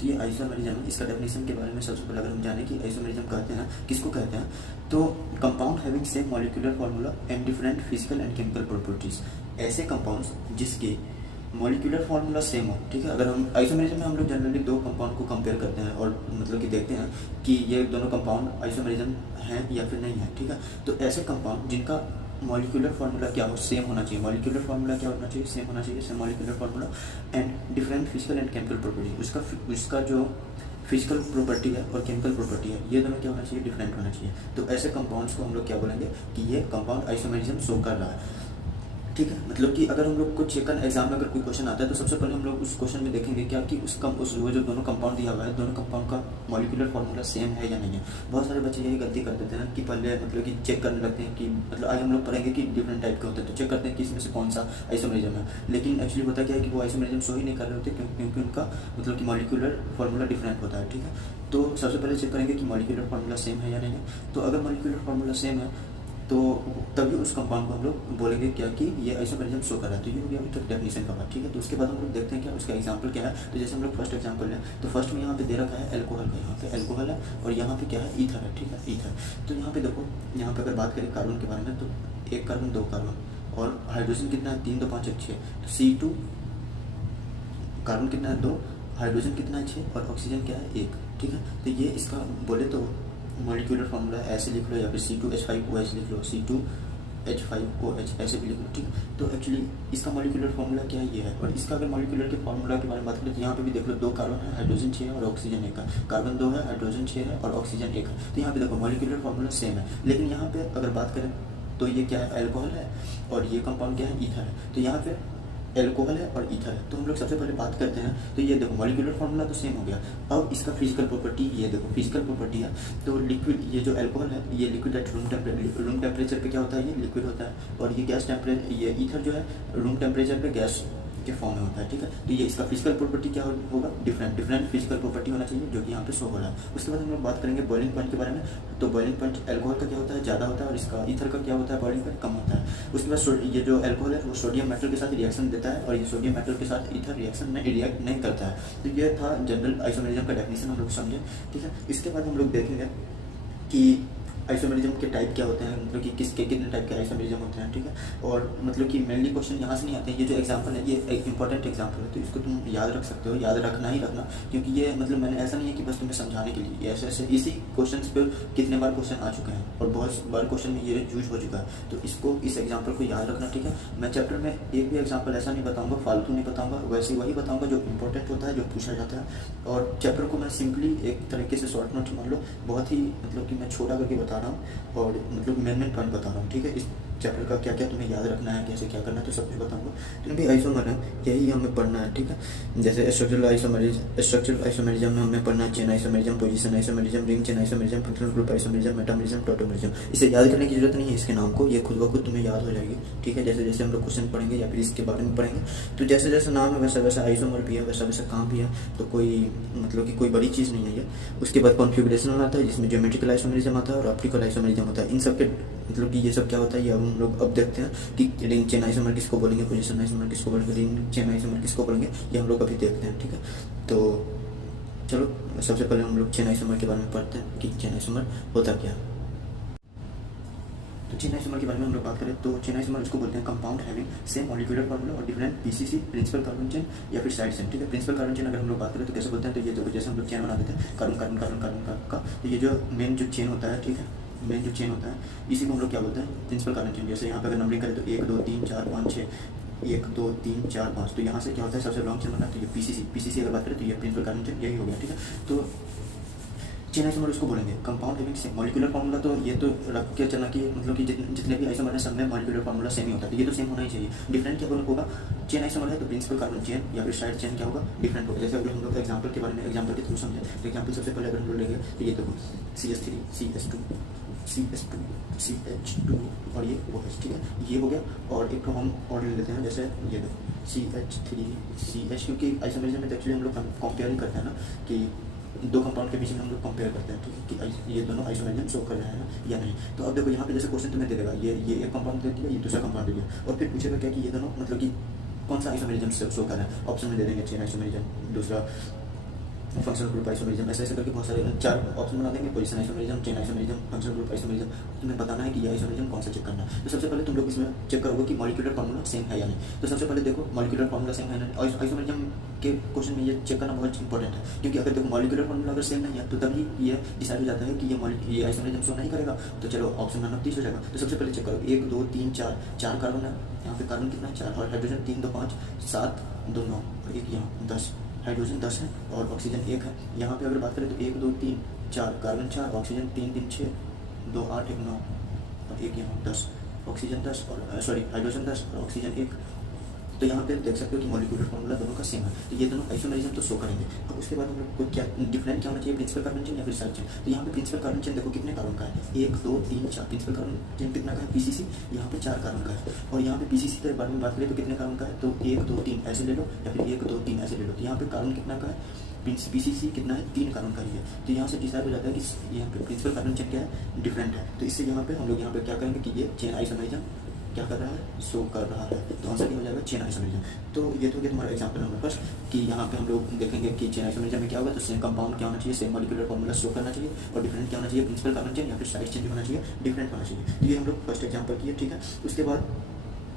तो ये आइसोमेरिज्म है। इसका डेफिनेशन के बारे में सबसे पहले अगर हम जाने कि आइसोमेरिज्म कहते हैं किसको कहते हैं, तो compound having same molecular formula and different physical and chemical properties, ऐसे कंपाउंड्स जिसके मॉलिक्यूलर फार्मूला सेम हो, ठीक है। अगर हम आइसोमेरिज्म में हम लोग जनरली दो कंपाउंड को कंपेयर करते हैं और मतलब कि देखते हैं कि ये दोनों कंपाउंड आइसोमेरिज्म हैं या फिर नहीं है, ठीक है। तो ऐसे कंपाउंड जिनका मॉलिक्यूलर फार्मूला क्या हो, सेम होना चाहिए। मॉलिक्यूलर फार्मूला क्या होना चाहिए, सेम होना चाहिए, same molecular formula and different physical and chemical property, उसका जो फिजिकल प्रॉपर्टी है और केमिकल प्रॉपर्टी है, ये दोनों क्या होना चाहिए, डिफरेंट होना चाहिए। तो ऐसे कंपाउंड्स को हम लोग क्या बोलेंगे कि ये कंपाउंड आइसोमेरिज्म शो कर रहा है, ठीक है। मतलब कि अगर हम लोग को चेक करना एग्जाम में अगर कोई क्वेश्चन आता है तो सबसे पहले हम लोग उस क्वेश्चन में देखेंगे क्या कि उस वो जो दोनों कंपाउंड दिया हुआ है, दोनों कंपाउंड का मॉलिक्यूलर फार्मूला सेम है या नहीं है। बहुत सारे बच्चे यही गलती कर देते हैं कि पहले मतलब कि चेक करने लगते हैं कि मतलब आज हम लोग पढ़ेंगे कि डिफरेंट टाइप के होते हैं, तो चेक करते हैं कि इसमें से कौन सा आइसोमेरिज्म है। लेकिन एक्चुअली होता क्या है कि वो आइसोमेरिज्म शो ही नहीं कर रहे होते क्योंकि उनका मतलब कि मॉलिक्यूलर फार्मूला डिफरेंट होता है, ठीक है। तो सबसे पहले चेक करेंगे कि मॉलिक्यूलर फार्मूला सेम है या नहीं है। तो अगर मॉलिक्यूलर फार्मूला सेम है तो तभी उस कंपाउंड को हम लोग बोलेंगे क्या कि ये आइसोमेरिज्म शो कर रहा है। तो ये हो गया अभी तक डेफिनेशन का बात, ठीक है। तो उसके बाद हम लोग देखते हैं क्या उसका एग्जांपल क्या है। तो जैसे हम लोग फर्स्ट एग्जांपल लें तो फर्स्ट में यहाँ पे दे रखा है एल्कोहल का, यहाँ पे एल्कोहल है और यहाँ पे क्या है, ईथर है, ठीक है, ईथर। तो यहाँ पे देखो, यहाँ पे अगर बात करें कार्बन के बारे में तो एक कार्बन, दो कार्बन और हाइड्रोजन कितना है, 3 2 5 1 6। तो C2 कार्बन कितना है, 2, हाइड्रोजन कितना है, 6 और ऑक्सीजन क्या है, 1, ठीक है। तो ये इसका बोले तो मॉलिक्यूलर फार्मूला ऐसे लिख लो या फिर C2H5OH लिख लो, C2H5OH ऐसे भी लिख लो, ठीक है। तो एक्चुअली इसका मॉलिक्यूलर फार्मूला क्या है, ये है। और इसका अगर मॉलिक्यूलर के फार्मूला के बारे में बात करें तो यहाँ पे भी देख लो, 2 कार्बन है, हाइड्रोजन 6 है और ऑक्सीजन 1 है। कार्बन 2 है, हाइड्रोजन 6 है और ऑक्सीजन 1 है। तो यहाँ पे देखो मॉलिक्यूलर फार्मूला सेम है। लेकिन यहाँ पे अगर बात करें तो ये क्या है, अल्कोहल है और ये कंपाउंड क्या है, ईथर है। तो यहाँ पे एल्कोहल है और ईथर है। तो हम लोग सबसे पहले बात करते हैं, तो ये देखो मॉलिक्यूलर फार्मूला तो सेम हो गया। अब इसका फिजिकल प्रॉपर्टी, ये देखो फिजिकल प्रॉपर्टी है। तो लिक्विड, ये जो एल्कोहल है ये लिक्विड एट रूम टेम्परेचर पे क्या होता है, ये लिक्विड होता है। और ये गैस टेम्परेचर, ये ईथर जो है रूम टेम्परेचर पे गैस के फॉर्म में होता है, ठीक है। तो ये इसका फिजिकल प्रॉपर्टी क्या होगा, डिफरेंट फिजिकल प्रॉपर्टी होना चाहिए जो कि यहाँ पे शो हो रहा है। उसके बाद हम लोग बात करेंगे बॉइलिंग पॉइंट के बारे में। तो बॉइलिंग पॉइंट एल्कोहल का क्या होता है, ज़्यादा होता है और इसका ईथर का क्या होता है, बॉइलिंग पॉइंट कम होता है। उसके बाद ये जो एल्कोहल है वो सोडियम मेटल के साथ रिएक्शन देता है और ये सोडियम मेटल के साथ ईथर रिएक्ट नहीं करता है। तो ये था जनरल आइसोमेरिज्म का डेफिनेशन, हम लोग समझे, ठीक है। इसके बाद हम लोग देखेंगे कि आइसोमेरिज्म के टाइप क्या होते हैं, मतलब कि कितने टाइप के आइसोमेरिज्म होते हैं, ठीक है। और मतलब कि मेनली क्वेश्चन यहाँ से नहीं आते हैं। ये जो एग्जांपल है ये एक इंपॉर्टेंट एग्जांपल है, तो इसको तुम याद रख सकते हो, याद रखना ही रखना, क्योंकि ये मतलब मैंने ऐसा नहीं है कि बस तुम्हें समझाने के लिए, ऐसे इसी क्वेश्चन पे कितने बार क्वेश्चन आ चुके हैं और बहुत बार क्वेश्चन में ये यूज हो चुका है। तो इसको, इस एग्जाम्पल को याद रखना, ठीक है। मैं चैप्टर में एक भी एग्जाम्पल ऐसा नहीं बताऊँगा, फालतू नहीं बताऊँगा, वैसे वही बताऊँगा जो इंपॉर्टेंट होता है, जो पूछा जाता है। और चैप्टर को मैं सिंपली एक तरीके से शॉर्ट नोट मान लो, बहुत ही मतलब कि मैं छोटा करके बता रहा हूँ और मतलब मेन पॉइंट बता रहा हूँ, ठीक है। इस चैप्टर का क्या क्या तुम्हें याद रखना है, कैसे क्या करना है, तो सब कुछ बताऊंगा। तो भी आइसोमर है, यही हमें पढ़ना है, ठीक है। जैसे स्ट्रक्चरल आइसोमेरिज्म में हमें पढ़ना है chain isomerism, position isomerism, ring chain isomerism, functional group isomerism, metamerism, tautomerism. इसे याद करने की जरूरत नहीं है इसके नाम को, ये खुद ब खुद तुम्हें याद हो जाएगी, ठीक है। जैसे जैसे हम लोग क्वेश्चन पढ़ेंगे या फिर इसके बारे में पढ़ेंगे तो जैसे जैसे नाम है वैसा वैसा आइसोमर भी है, वैसा वैसा काम भी है। तो कोई मतलब कि कोई बड़ी चीज़ नहीं है ये। उसके बाद कॉन्फिगरेशन आता है जिसमें ज्योमेट्रिकल आइसोमेरिज्म आता है और ऑप्टिकल आइसोमेरिज्म होता है। इन सब के मतलब कि ये सब क्या होता है ये हम लोग अब देखते हैं कि रिंग चेन आइसोमर किसको बोलेंगे, पोजीशन आइसोमर किसको बोलेंगे, रिंग चेन आइसोमर किसको बोलेंगे, ये हम लोग अभी देखते हैं, ठीक है। तो चलो सबसे पहले हम लोग चेन आइसोमर के बारे में पढ़ते हैं कि चेन आइसोमर होता क्या है। तो चेन आइसोमर के बारे में हम लोग बात करें तो चेन आइसोमर इसको बोलते हैं compound having same molecular formula और different PCC, principal carbon chain या फिर साइड चेन, ठीक है। प्रिंसिपल कार्बन चेन अगर हम लोग बात करें तो कैसे बोलते हैं, तो ये देखो जैसे हम लोग चेन बना देते हैं carbon carbon carbon carbon carbon का, तो ये जो मेन जो चेन होता है, ठीक है, मेन जो चेन होता है इसी को हम लोग क्या बोलते हैं, प्रिंसिपल कार्बन चेन। जैसे यहाँ पे अगर नंबरिंग करें तो 1 2 3 4 5 6, 1 2 3 4 5, तो यहाँ से क्या होता है सबसे लॉन्ग चेन बना है, तो ये पीसीसी अगर बात करें तो ये प्रिंसिपल कार्बन चेन यही हो गया, ठीक है। तो चेन आइसोमर इसको बोलेंगे compound having same molecular formula. तो ये तो रख के चलना कि मतलब कि जितने भी आइसोमर हैं सब में मॉलिक्यूलर फार्मूला सेम ही होता है, तो ये तो सेम होना ही चाहिए। डिफरेंट क्या होगा, चेन आइसोमर है तो प्रिंसिपल कार्बन चेन या फिर साइड चेन क्या होगा, डिफरेंट होगा। जैसे अगर हम लोग एग्जांपल के बारे में एग्जांपल के थ्रू समझें तो एग्जांपल सबसे पहले अगर हम लोग लेंगे तो ये देखो CH3 CH2 CH2 CH2 और ये OH, ठीक है, ये हो गया। और एक तो हम और ले लेते हैं, जैसे ये देखो CH3 CH, क्योंकि आइसोमेरिज्म में तो एक्चुअली हम लोग कंपेयर ही करते हैं ना कि दो कंपाउंड के बीच में हम लोग कंपेयर करते हैं, ठीक है, कि ये दोनों आइसोमेरिज्म शो कर रहे हैं या नहीं। तो अब देखो यहाँ पे जैसे क्वेश्चन तुम्हें दे देगा, ये एक कंपाउंड दे दिया, ये दूसरा कंपाउंड दे दिया और फिर पूछेगा क्या कि ये दोनों मतलब कि कौन सा आइसोमेरिज्म शो कर रहा है। ऑप्शन में दे देंगे चेन आइसोमेरिज्म, दूसरा फंक्शनल ग्रुप आइसोमेरिज्म, ऐसे ऐसे करके बहुत सारे 4 ऑप्शन बना देंगे, position isomerism, chain isomerism, functional group isomerism. तुम्हें बताना है कि ये आइसोमेरिज्म कौन सा चेक करना है। तो सबसे पहले तुम लोग इसमें चेक करोगे कि मॉलिक्यूलर फार्मूला सेम है या नहीं। तो सबसे पहले देखो मॉलिक्यूलर फार्मूला सेम है या नहीं। आइसोमेरिज्म के क्वेश्चन में ये चेक करना बहुत इंपॉर्टेंट है, क्योंकि अगर देखो मॉलिक्यूलर फार्मूला अगर सेम नहीं है तो तभी ये डिसाइड हो जाता है कि ये आइसोमेरिज्म शो नहीं करेगा। तो चलो ऑप्शन नंबर 30 हो जाएगा। तो सबसे पहले चेक करो 1 2 3 4, 4 कार्बन है, यहाँ पे कार्बन कितना है 4, और हाइड्रोजन 3 2 5 7 2 9 और एक यहाँ 10, हाइड्रोजन 10 है और ऑक्सीजन 1 है। यहाँ पे अगर बात करें तो 1 2 3 4, कार्बन 4, ऑक्सीजन 3 3 6 2 8 1 9 और एक यहाँ 10, ऑक्सीजन 10 और सॉरी हाइड्रोजन 10 और ऑक्सीजन 1। तो यहाँ पे देख सकते हो कि मॉलिक्यूलर फार्मूला दोनों का सेम है। तो ये दोनों आइसोमेरिज्म तो शो करेंगे। अब उसके बाद हम लोग को क्या डिफरेंट क्या होना चाहिए, प्रिंसिपल कार्बन चेन या फिर साइड चेन। तो यहाँ पे प्रिंसिपल कार्बन चेन देखो कितने कार्बन का है, 1 2 3 4। प्रिंसिपल कार्बन चेन कितना का है, पीसीसी, यहाँ पे 4 कार्बन का है। और यहाँ पे पीसीसी के बारे में बात करें तो कितने कार्बन का है, तो 1 2 3 ऐसे ले लो या फिर 1 2 3 ऐसे ले लो। तो यहाँ पे कार्बन कितना का है, पीसीसी कितना है, 3 कार्बन का ही है। तो यहाँ से डिसाइड हो जाता है कि यहाँ पे प्रिंसिपल कार्बन चेन क्या है, डिफरेंट है। तो इससे यहाँ पे हम लोग यहाँ पे क्या करेंगे कि ये चेन आइसोमेरिज्म क्या कर रहा है, शो कर रहा है। तो आंसर क्या हो जाएगा, चेन आइसोमेरिज्म। तो ये तो क्या तुम्हारा एग्जांपल नंबर फर्स्ट कि यहाँ पे हम लोग देखेंगे कि चेन आइसोमेरिज्म में क्या होगा। तो सेम कंपाउंड क्या होना चाहिए, सेम मॉलिक्यूलर फार्मूला शो करना चाहिए, और डिफरेंट क्या होना चाहिए, प्रिंसिपल कार्बन चेन या फिर साइड चेन होना चाहिए, डिफरेंट होना चाहिए। तो ये हम लोग फर्स्ट एग्जाम्पल किए, ठीक है। उसके बाद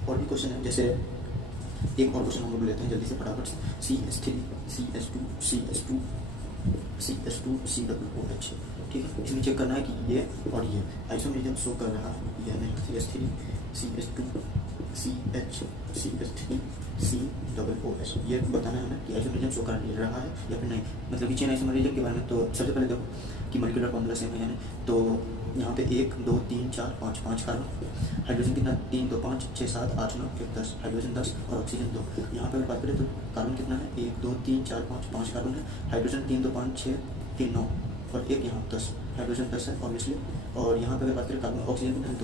और भी क्वेश्चन है, जैसे एक और क्वेश्चन हम लोग लेते हैं जल्दी से फटाफट से, CH3 CH2 CH2 CH2 COOH, ठीक है। इसमें चेक करना है कि ये और ये आइसोमेरिज्म शो कर रहा है या नहीं। CH3 CH2 CH CH3 COOH, ये बताना है हमें कि आइसोमेरिज्म शो कर रहा है या फिर नहीं, मतलब कि चेन आइसोमेरिज्म के बारे में। तो सबसे पहले देखो कि मॉलिक्यूलर फार्मूला सेम है या नहीं। तो यहाँ पे 1 2 3 4 5 5 कार्बन, हाइड्रोजन कितना 3 2 5 6 7 8 9 1 10, हाइड्रोजन 10 और ऑक्सीजन 2। यहाँ पे अगर बात करें तो कार्बन कितना है, 1 2 3 4 5 5 कार्बन है, हाइड्रोजन 3 2 5 6 3 9 और एक यहाँ 10, हाइड्रोजन 10 है ऑब्वियसली। और यहाँ पे अगर बात करें कार्बन ऑक्सीजन कितना है,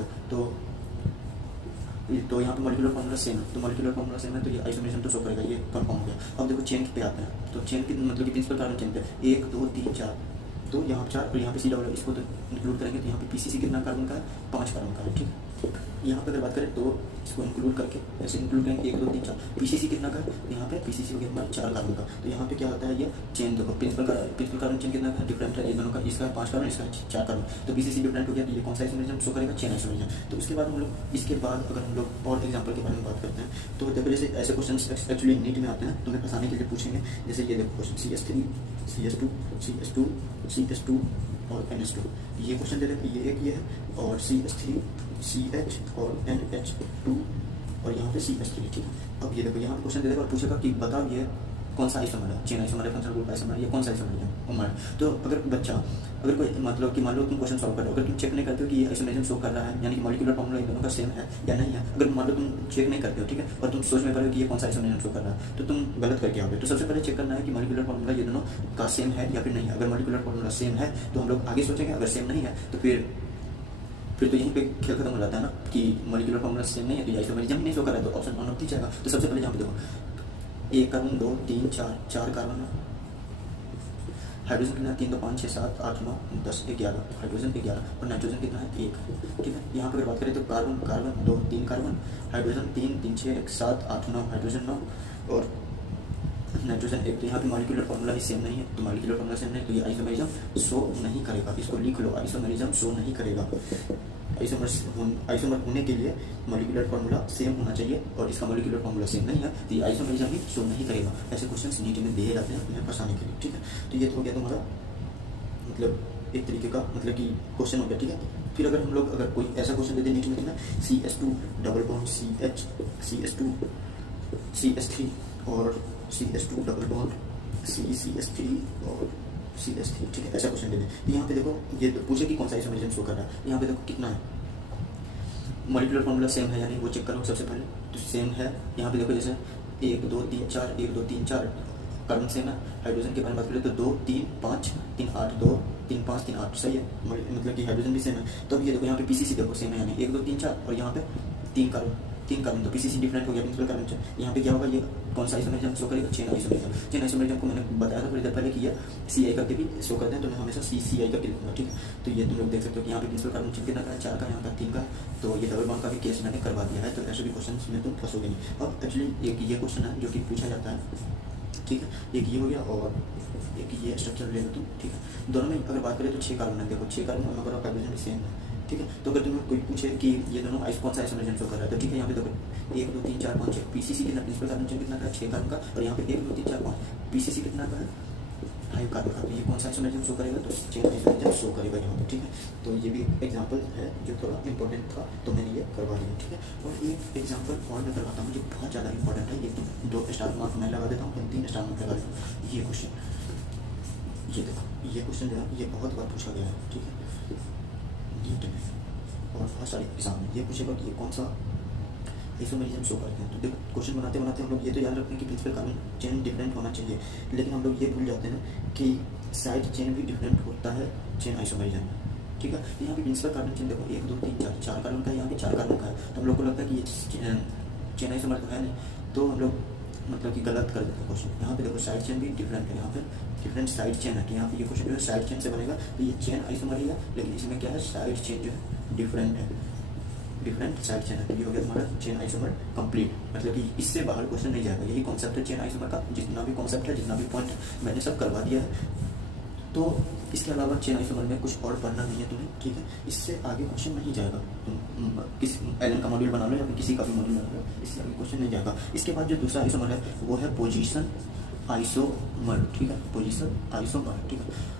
तो यहाँ पे मॉलिक्यूलर फार्मूला सेम है। तो मॉलिक्यूलर फार्मूला सेम है तो ये आइसोमेरिज्म तो शो करेगा, ये कंफर्म हो गया। अब देखो चेन पे आते हैं। तो चेन की मतलब कि प्रिंसिपल कार्बन चेन पे 1 2 3 4, तो यहाँ 4 और यहाँ पे C इसको तो इंक्लूड करेंगे। तो यहाँ पे पीसीसी कितना कार्बन का है, 5 कार्बन का है, ठीक है। यहाँ पे अगर बात करें तो इसको इंक्लूड करके ऐसे इंक्लूड करेंगे 1 2 3 4, पीसीसी कितना का है, यहाँ पे पीसीसी हो गया हमारा 4 कार्बन का। तो यहाँ पे क्या होता है, ये चेन देखो प्रिंसिपल कार्बन चेन कितना का डिफरेंट है, ये दोनों का, इसका 5 कार्बन, इसका 4 कार्बन। तो पीसीसी डिफरेंट हो गया, तो ये कौन सा आइसोमेरिज्म शो करेगा, चेन आइसोमेरिज्म। तो उसके बाद हम लोग इसके बाद अगर हम लोग और एग्जाम्पल के बारे में बात करते हैं तो देखो जैसे ऐसे क्वेश्चन एक्चुअली नीट में आते हैं, तुम्हें फंसाने के लिए पूछेंगे। जैसे ये देखो question CH3 CH2 CH2 CH2 और NH2, ये क्वेश्चन दे रहे हैं, ये एक ये है, और CH3 CH और NH2 और यहाँ पे CH3, ठीक है। अब ये देखो यहाँ पे क्वेश्चन दे देगा और पूछेगा कि बताओ ये कौन सा आइसोमर है, चेन आइसोमर है, फंक्शनल ग्रुप आइसोमर है, ये कौन सा आइसोमर है हमारा। तो अगर बच्चा अगर कोई मतलब कि मान लो तुम क्वेश्चन सॉल्व कर रहे हो, अगर तुम चेक नहीं करते हो कि ये आइसोमेरिज्म शो कर रहा है, यानी कि मॉलिक्यूलर फार्मूला इन दोनों का सेम है या नहीं है, अगर मान लो तुम चेक नहीं करते हो, ठीक है, और तुम सोच में पा रहे हो कि ये कौन सा आइसोमेरिज्म शो कर रहा है, तो तुम गलत करके आओगे। तो सबसे पहले चेक करना है कि मॉलिक्यूलर फार्मूला ये दोनों का सेम है या फिर नहीं है। अगर मॉलिक्यूलर फार्मूला सेम है तो हम लोग आगे सोचेंगे, अगर सेम नहीं है तो फिर तो यहीं पे खेल खत्म हो जाता है ना, कि मॉलिक्यूलर फार्मूला सेम नहीं है तो ये आइसोमेरिज्म ही नहीं शो कर रहा है, तो ऑप्शन 1 ऑफ दी जाएगा। तो सबसे पहले यहाँ पे देखो 1 कार्बन 2 3 4 4 कार्बन, हाइड्रोजन कितना 3 2 5 6 7 8 9 10 11, हाइड्रोजन 11 और नाइट्रोजन कितना है 1, ठीक है। यहाँ पर अगर बात करें तो कार्बन 2 3 कार्बन, हाइड्रोजन 3 3 6 1 7 8 9, हाइड्रोजन 9 और नाइट्रोजन 1। तो यहाँ पे मॉलिक्यूलर फार्मूला ही सेम नहीं है, तो मॉलिक्यूलर फार्मूला सेम नहीं, तो ये आइसोमेरिज्म शो नहीं करेगा। इसको लिख लो, आइसोमेरिज्म शो नहीं करेगा। आइसोमर होने के लिए मॉलिक्यूलर फार्मूला सेम होना चाहिए, और इसका मॉलिक्यूलर फार्मूला सेम नहीं है तो ये आइसोमेरिज्म ही शो नहीं करेगा। ऐसे क्वेश्चन नीट में दिए जाते हैं तुम्हें फंसाने के लिए, ठीक है। तो ये तो हो गया तुम्हारा मतलब एक तरीके का मतलब कि क्वेश्चन हो गया, ठीक है। फिर अगर हम लोग अगर कोई ऐसा क्वेश्चन देते नीट में ना, CH2 double bond CH CH2 CH3 और CH2 डबल बॉन्ड CH3 और CH3, ठीक है, ऐसा क्वेश्चन दे दें। तो यहाँ पे देखो ये तो पूछे कि कौन सा आइसोमेरिज्म शो कर रहा है। यहाँ पे देखो कितना है, मॉलिक्यूलर फार्मूला सेम है या नहीं वो चेक करो सबसे पहले। तो सेम है, यहाँ पे देखो जैसे 1 2 3 4 1 2 3 4 कार्बन सेम है। हाइड्रोजन के बारे में बात करें तो 2 3 5 3 8 2 3 5 3 8 सही है, मतलब कि हाइड्रोजन भी सेम है। तो अब ये देखो यहाँ पे पीसीसी देखो सेम है, यानी 1 2 3 4 और यहाँ पे 3 कार्बन, तो पीसीसी डिफरेंट हो गया प्रिंसिपल कार्बन चेन। यहाँ पे क्या होगा, ये कौन सा आइसोमेरिज्म शो करेगा, चेन आइसोमेरिज्म। चेन आइसोमेरिज्म को मैंने बताया था थोड़ी देर पहले कि ये CI करके भी शो करते हैं, तो मैं हमेशा CI करके लिखूंगा, ठीक है। तो ये तुम लोग देख सकते हो कि यहाँ पे प्रिंसिपल कार्बन चेन कितना का है, 4 का, यहाँ का 3 का। तो ये डबल बॉन्ड का भी केस मैंने करवा दिया है, तो ऐसे भी क्वेश्चन में तुम फंसोगे नहीं। अब एक्चुअली एक ये क्वेश्चन है जो कि पूछा जाता है, ठीक है, एक ये हो गया और एक ये स्ट्रक्चर ले लो तुम, ठीक है। दोनों में अगर बात करें तो 6 कार्बन है, देखो 6 कार्बन और नंबर ऑफ हाइड्रोजन भी सेम है, ठीक है। तो अगर तुम्हें कोई पूछे कि ये दोनों कौन सा आइसोमरिज्म शो कर रहा है, तो ठीक है यहाँ पे देखो 1 2 3 4 5 6 पीसीसी कितना, प्रिंसिपल कार्बन चेन कितना का है 6 कार्बन का, और यहाँ पे 1 2 3 4 5 पीसीसी कितना का है 5 कार्बन का। तो ये कौन सा आइसोमरिज्म शो करेगा, तो चेन आइसोमरिज्म शो करेगा यहाँ पे, ठीक है। तो ये भी एग्जाम्पल है जो थोड़ा इंपॉर्टेंट था, तो मैंने ये करवा दिया, ठीक है। और एक एग्जाम्पल और मैं करवाता हूँ जो बहुत ज़्यादा इंपॉर्टेंट है, ये 2 स्टार मार्क मैं लगा देता हूँ, 3 स्टार मार्क लगा देता हूँ। ये क्वेश्चन, ये देखो ये क्वेश्चन जो है ये बहुत बार पूछा गया है, ठीक है, नीट में और बहुत सारे एग्जाम में ये पूछेगा कि ये कौन सा आइसोमरिज्म शो करते हैं। तो देखो क्वेश्चन बनाते बनाते हम लोग ये तो याद रखते हैं कि प्रिंसिपल कार्बन चेन डिफरेंट होना चाहिए, लेकिन हम लोग ये भूल जाते हैं कि साइड चेन भी डिफरेंट होता है चेन आइसोमरिज्म में, ठीक है। यहाँ पे प्रिंसिपल कार्बन चेन देखो 1 2 3 4 4 कार्बन का है, यहाँ पे 4 कार्बन का है, तो हम लोग को लगता है कि ये चेन आइसोमर तो है नहीं, तो हम लोग मतलब कि गलत कर देते हैं क्वेश्चन। यहाँ पे देखो साइड चेन भी डिफरेंट है, यहाँ पे डिफरेंट साइड चेन है, कि यहाँ पे ये क्वेश्चन जो है साइड चेन से बनेगा, तो ये चेन आइसोमर ही है, लेकिन इसमें क्या है साइड चेन जो है डिफरेंट है, डिफरेंट साइड चेन है। तो ये हो गया तुम्हारा चेन आइसोमर कंप्लीट, मतलब कि इससे बाहर क्वेश्चन नहीं जाएगा। यही कॉन्सेप्ट है चेन आइसोमर का, जितना भी कॉन्सेप्ट है जितना भी पॉइंट मैंने सब करवा दिया है। तो इसके अलावा चेन आइसोमर में कुछ और पढ़ना नहीं है तुम्हें, ठीक है। इससे आगे क्वेश्चन नहीं जाएगा, तुम किस एलन का मॉड्यूल बना लो या फिर किसी का भी मॉड्यूल बना लो, इससे आगे क्वेश्चन नहीं जाएगा। इसके बाद जो दूसरा आइसोमर है वो है पोजीशन आइसोमर, ठीक है, पोजीशन आइसोमर, ठीक है।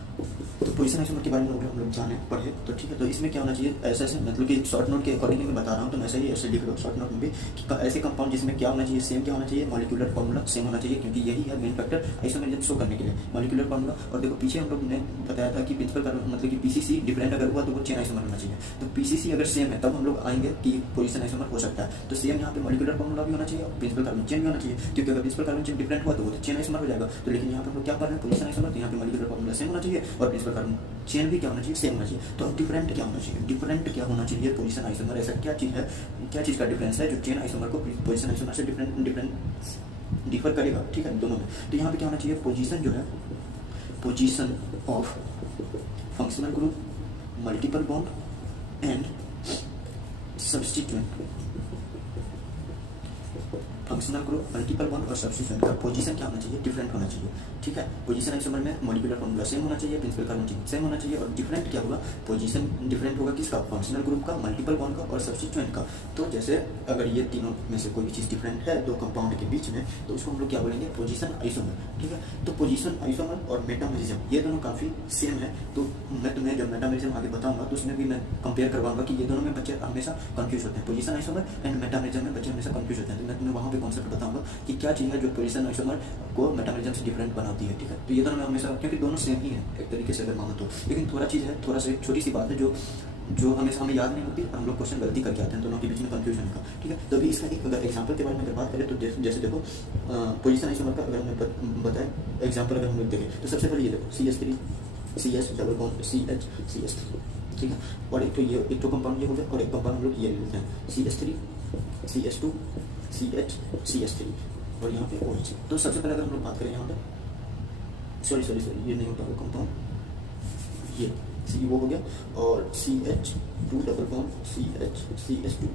तो पोजीशन आइसोमर के बारे में हम लोग जाने पढ़े, तो ठीक है। तो इसमें क्या होना चाहिए, ऐसे ऐसे मतलब कि शॉर्ट नोट के अकॉर्डिंगली मैं बता रहा हूँ, तो ऐसे ही ऐसे लिख लो शॉर्ट नोट में भी कि ऐसे कंपाउंड जिसमें क्या होना चाहिए, सेम क्या होना चाहिए, मॉलिक्यूलर फॉर्मूला सेम होना चाहिए, क्योंकि यही है मेन फैक्टर आइसोमरिज्म शो करने के लिए, मॉलिक्यूलर फॉर्मूला। और देखो पीछे हम लोग ने बताया था कि प्रिंसिपल कार्बन मतलब कि पीसीसी डिफरेंट अगर हुआ तो वो चेन आइसोमर होना चाहिए, तो पीसीसी अगर सेम है तब हम लोग आएंगे कि पोजीशन आइसोमर हो सकता है। तो सेम यहाँ पे मॉलिक्यूलर फॉर्मूला भी होना चाहिए और प्रिंसिपल कार्बन चेन भी होना चाहिए, क्योंकि अगर प्रिंसिपल कार्बन चेन डिफरेंट हुआ तो वो तो चेन आइसोमर हो जाएगा। तो लेकिन यहाँ पे हम लोग क्या कर रहे हैं, पोजीशन आइसोमर, तो यहाँ पे मॉलिक्यूलर फॉर्मूला सेम होना चाहिए और प्रिंसिपल कार्बन चेन भी क्या होना चाहिए, सेम होना चाहिए। तो अब डिफरेंट क्या होना चाहिए, डिफरेंट क्या होना चाहिए पोजीशन आइसोमर, ऐसा क्या चीज़ है, क्या चीज़ का डिफरेंस है जो चेन आइसोमर को पोजीशन आइसोमर से डिफर करेगा, ठीक है, दोनों में। तो यहाँ पे क्या होना चाहिए, पोजीशन जो है, position of functional group, multiple bond and substituent, functional group, multiple bond और सब्स्टिट्यूएंट का पोजीशन क्या होना चाहिए, डिफरेंट होना चाहिए, ठीक है। पोजीशन आइसोमर में मॉलिक्यूलर फॉर्मूला सेम होना चाहिए, प्रिंसिपल कार्बन चेन सेम होना चाहिए, और डिफरेंट क्या होगा, पोजीशन डिफरेंट होगा किसका, फंक्शनल ग्रुप का, मल्टीपल बॉन्ड का और सब्स्टिट्यूएंट का। तो जैसे अगर ये तीनों में से कोई भी चीज़ डिफरेंट है दो कंपाउंड के बीच में, तो उसको हम लोग क्या बोलेंगे, पोजीशन आइसोमर, ठीक है। तो पोजीशन आइसोमर और मेटामरिज्म ये दोनों काफ़ी सेम है, तो मैं तुम्हें जब मेटामरिज्म आगे बताऊंगा तो उसमें भी मैं कंपेयर करवाऊंगा कि ये दोनों में बच्चे हमेशा कंफ्यूज होते हैं, पोजीशन आइसोमर एंड मेटामरिज्म में बच्चे हमेशा कंफ्यूज होते हैं। तो मैं तुम्हें वहाँ पे कॉन्सेप्ट बताऊंगा कि क्या चीज़ है जो पोजीशन आइसोमर को मेटामरिज्म से डिफरेंट बनाती है, ठीक है। तो ये दोनों में हमेशा, क्योंकि दोनों सेम ही है एक तरीके से अगर मानो तो, लेकिन थोड़ा चीज़ है, थोड़ा सा एक छोटी सी बात है जो हमेशा हमें याद नहीं होती और हम लोग क्वेश्चन गलती करके आते हैं, दोनों के बीच में कंफ्यूजन का, ठीक है। तो अभी इसका एक अगर एग्जांपल के बारे में अगर बात करें तो जैसे देखो पोजीशन आइसोमर का अगर हमें बताएं एग्जांपल अगर हम लोग देखें, तो सबसे पहले ये देखो CH3 CS double bond CH CS3, ठीक है। और एक तो कंपाउंड ये हो गया, और एक कंपाउंड हम लोग ये ले लेते हैं CH3 CS2 CH CS3 और यहाँ पे OH। तो सबसे पहले अगर हम लोग बात करें यहाँ पे, सॉरी ये नहीं होता वो कंपाउंड, ये सी वो हो गया, और CH2 double bond CS2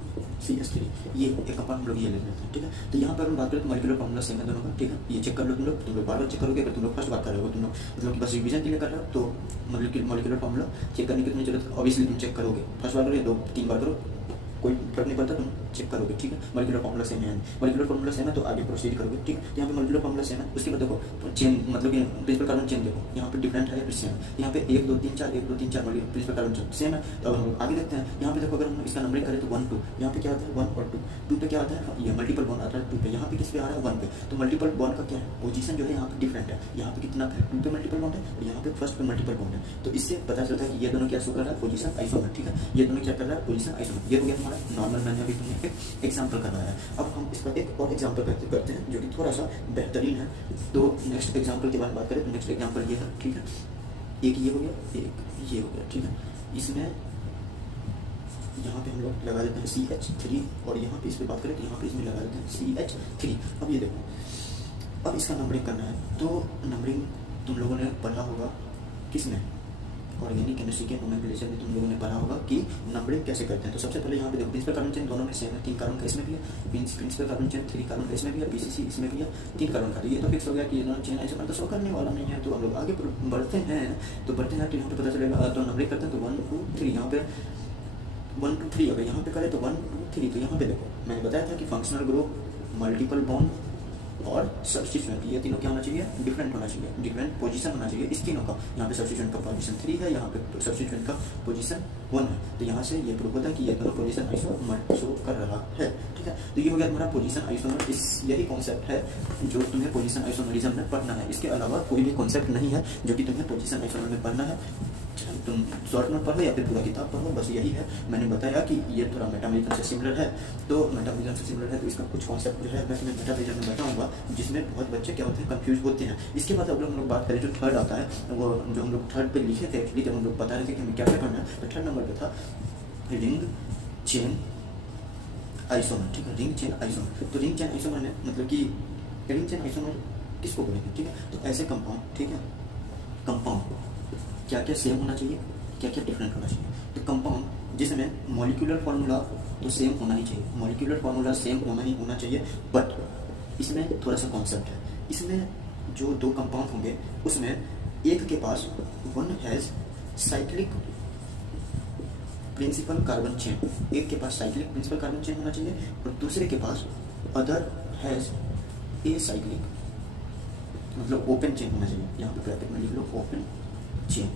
CS3 ये एक कंपाउंड हम लोग ये ले लेते हैं, ठीक है। तो यहाँ पर हम बात करें तो मॉलिक्यूलर फॉर्मूला सेम है दोनों का, ठीक है। ये चेक कर लो तुम लोग बार-बार चेक करोगे, अगर तुम लोग फर्स्ट बार कर रहे हो, तुम लोग मतलब कि बस रिवीजन के लिए कर रहे हो, तो मॉलिक्यूलर फॉर्मूला चेक करने की तुम्हें जरूरत ऑब्वियसली तुम चेक करोगे, फर्स्ट बार करो या 2-3 बार करो, कोई फर्क नहीं पड़ता, तुम चेक करोगे, ठीक है। मॉलिक्यूलर फॉर्मूला सेम है, मॉलिक्यूलर फॉर्मूला सेम है तो आगे प्रोसीड करोगे, ठीक है। यहाँ पे मॉलिक्यूलर फॉर्मूला सेम है, उसके बाद देखो चेन मतलब कि प्रिंसिपल कार्बन चेन देखो यहाँ पे डिफरेंट है या फिर सेम है, यहाँ पे 1 2 3 4 1 2 3 4 प्रिंसिपल कार्बन चेन सेम है। तो अब हम लोग आगे देखते हैं, यहाँ पे देखो अगर हम इसका नंबरिंग करें तो 1 2, यहाँ पे क्या आता है 1 और 2 पे क्या आता है, ये मल्टीपल बॉन्ड आता है 2 पे, यहाँ पे किस पे आ रहा है 1 पे। तो मल्टीपल बॉन्ड का क्या है, पोजीशन जो है यहाँ पे डिफरेंट है, यहाँ पे कितना है 2 पे मल्टीपल बॉन्ड है और यहाँ पे फर्स्ट पे मल्टीपल बॉन्ड है। तो इससे पता चलता है कि ये दोनों क्या शो कर रहा है, पोजीशन आइसोमर, ठीक है। ये दोनों क्या कर रहा है, पोजीशन आइसोमर। ये हो गया हमारा नॉर्मल, मैंने अभी तुम्हें एक एग्जाम्पल करवाया है। अब हम इसका एक और एग्जाम्पल करते हैं जो कि थोड़ा सा बेहतरीन है। तो नेक्स्ट एग्जाम्पल के बारे में बात करें तो नेक्स्ट एग्जाम्पल ये है, ठीक है। एक ये हो गया, एक ये हो गया, ठीक है। इसमें यहाँ पे हम लोग लगा देते हैं CH3 और यहाँ पे इस पर बात करें तो यहाँ पे इसमें लगा देते हैं CH3। अब ये देखो, अब इसका नंबरिंग करना है, तो नंबरिंग तुम लोगों ने पढ़ा होगा किसमें, ऑर्गेनिक केमिस्ट्री के नोमेनक्लेचर में तुम लोगों ने पढ़ा होगा कि नंबरिंग कैसे करते हैं। तो सबसे पहले यहाँ पे देखो प्रिंसिपल कार्बन चेन दोनों में सेम है, 3 कार्बन का इसमें भी है, प्रिंसिपल कार्बन चेन 3 कार्बन का इसमें भी है, पीसीसी इसमें भी है, 3 कार्बन का। तो ये तो फिक्स हो गया कि दोनों चेन आइसोमर तो शो करने वाला नहीं है। तो हम लोग आगे बढ़ते हैं तो यहाँ पे पता चलेगा। तो नंबरिंग करते हैं तो 1 2 3 यहाँ पे 1 2 3 अगर यहाँ पे करें तो 1 2 3। तो यहाँ पे देखो मैंने बताया था कि फंक्शनल ग्रुप, मल्टीपल बॉन्ड और सब्स्टिट्यूएंट, ये तीनों क्या होना चाहिए, डिफरेंट होना चाहिए, डिफरेंट पोजीशन होना चाहिए इस तीनों का। यहाँ पे सब्स्टिट्यूएंट का पोजीशन 3 है, यहाँ पे सब्स्टिट्यूएंट का पोजीशन 1 है। तो यहाँ से ये प्रूव होता है कि ये दोनों पोजीशन आइसोमर शो कर रहा है, ठीक है। तो ये हो गया तुम्हारा पोजीशन आइसोमर। इस यही कॉन्सेप्ट है जो तुम्हें पोजीशन आइसोमरिज्म में पढ़ना है। इसके अलावा कोई भी कॉन्सेप्ट नहीं है जो कि तुम्हें पोजीशन आइसोमर में पढ़ना है। तुम शॉर्ट नोट पढ़ो या फिर पूरा किताब पढ़ो, बस यही है। मैंने बताया कि ये थोड़ा मेटामॉर्फिज्म से सिमिलर है, तो मेटामॉर्फिज्म से सिमिलर है तो इसका कुछ कॉन्सेप्ट जो है मैं तुम्हें मेटामॉर्फिज्म में बताऊंगा, जिसमें बहुत बच्चे क्या होते हैं, कंफ्यूज होते हैं। इसके बाद अब हम लोग बात करें जो थर्ड आता है, वो जो हम लोग थर्ड पे लिखे थे एक्चुअली, जब हम लोग बता रहे थे कि हमें क्या क्या करना है, तो थर्ड नंबर पे था रिंग चेन आइसोमर, ठीक है। रिंग चेन आइसोमर, तो रिंग चेन आइसोमर में मतलब कि रिंग चेन आइसोमर किसको बोलेंगे, ठीक है। तो ऐसे कंपाउंड, ठीक है, कंपाउंड क्या क्या सेम होना चाहिए, क्या क्या डिफरेंट होना चाहिए। तो कंपाउंड जिसमें मॉलिक्यूलर फार्मूला तो सेम होना ही चाहिए, मॉलिक्यूलर फार्मूला सेम होना ही होना चाहिए। बट इसमें थोड़ा सा कॉन्सेप्ट है। इसमें जो 2 कंपाउंड होंगे उसमें एक के पास one has cyclic principal carbon chain, एक के पास साइक्लिक प्रिंसिपल कार्बन चेन होना चाहिए और दूसरे के पास अदर हैज ए साइक्लिक, मतलब ओपन चेन होना चाहिए। यहाँ पे ब्रैकेट में लिख लो ओपन चेन।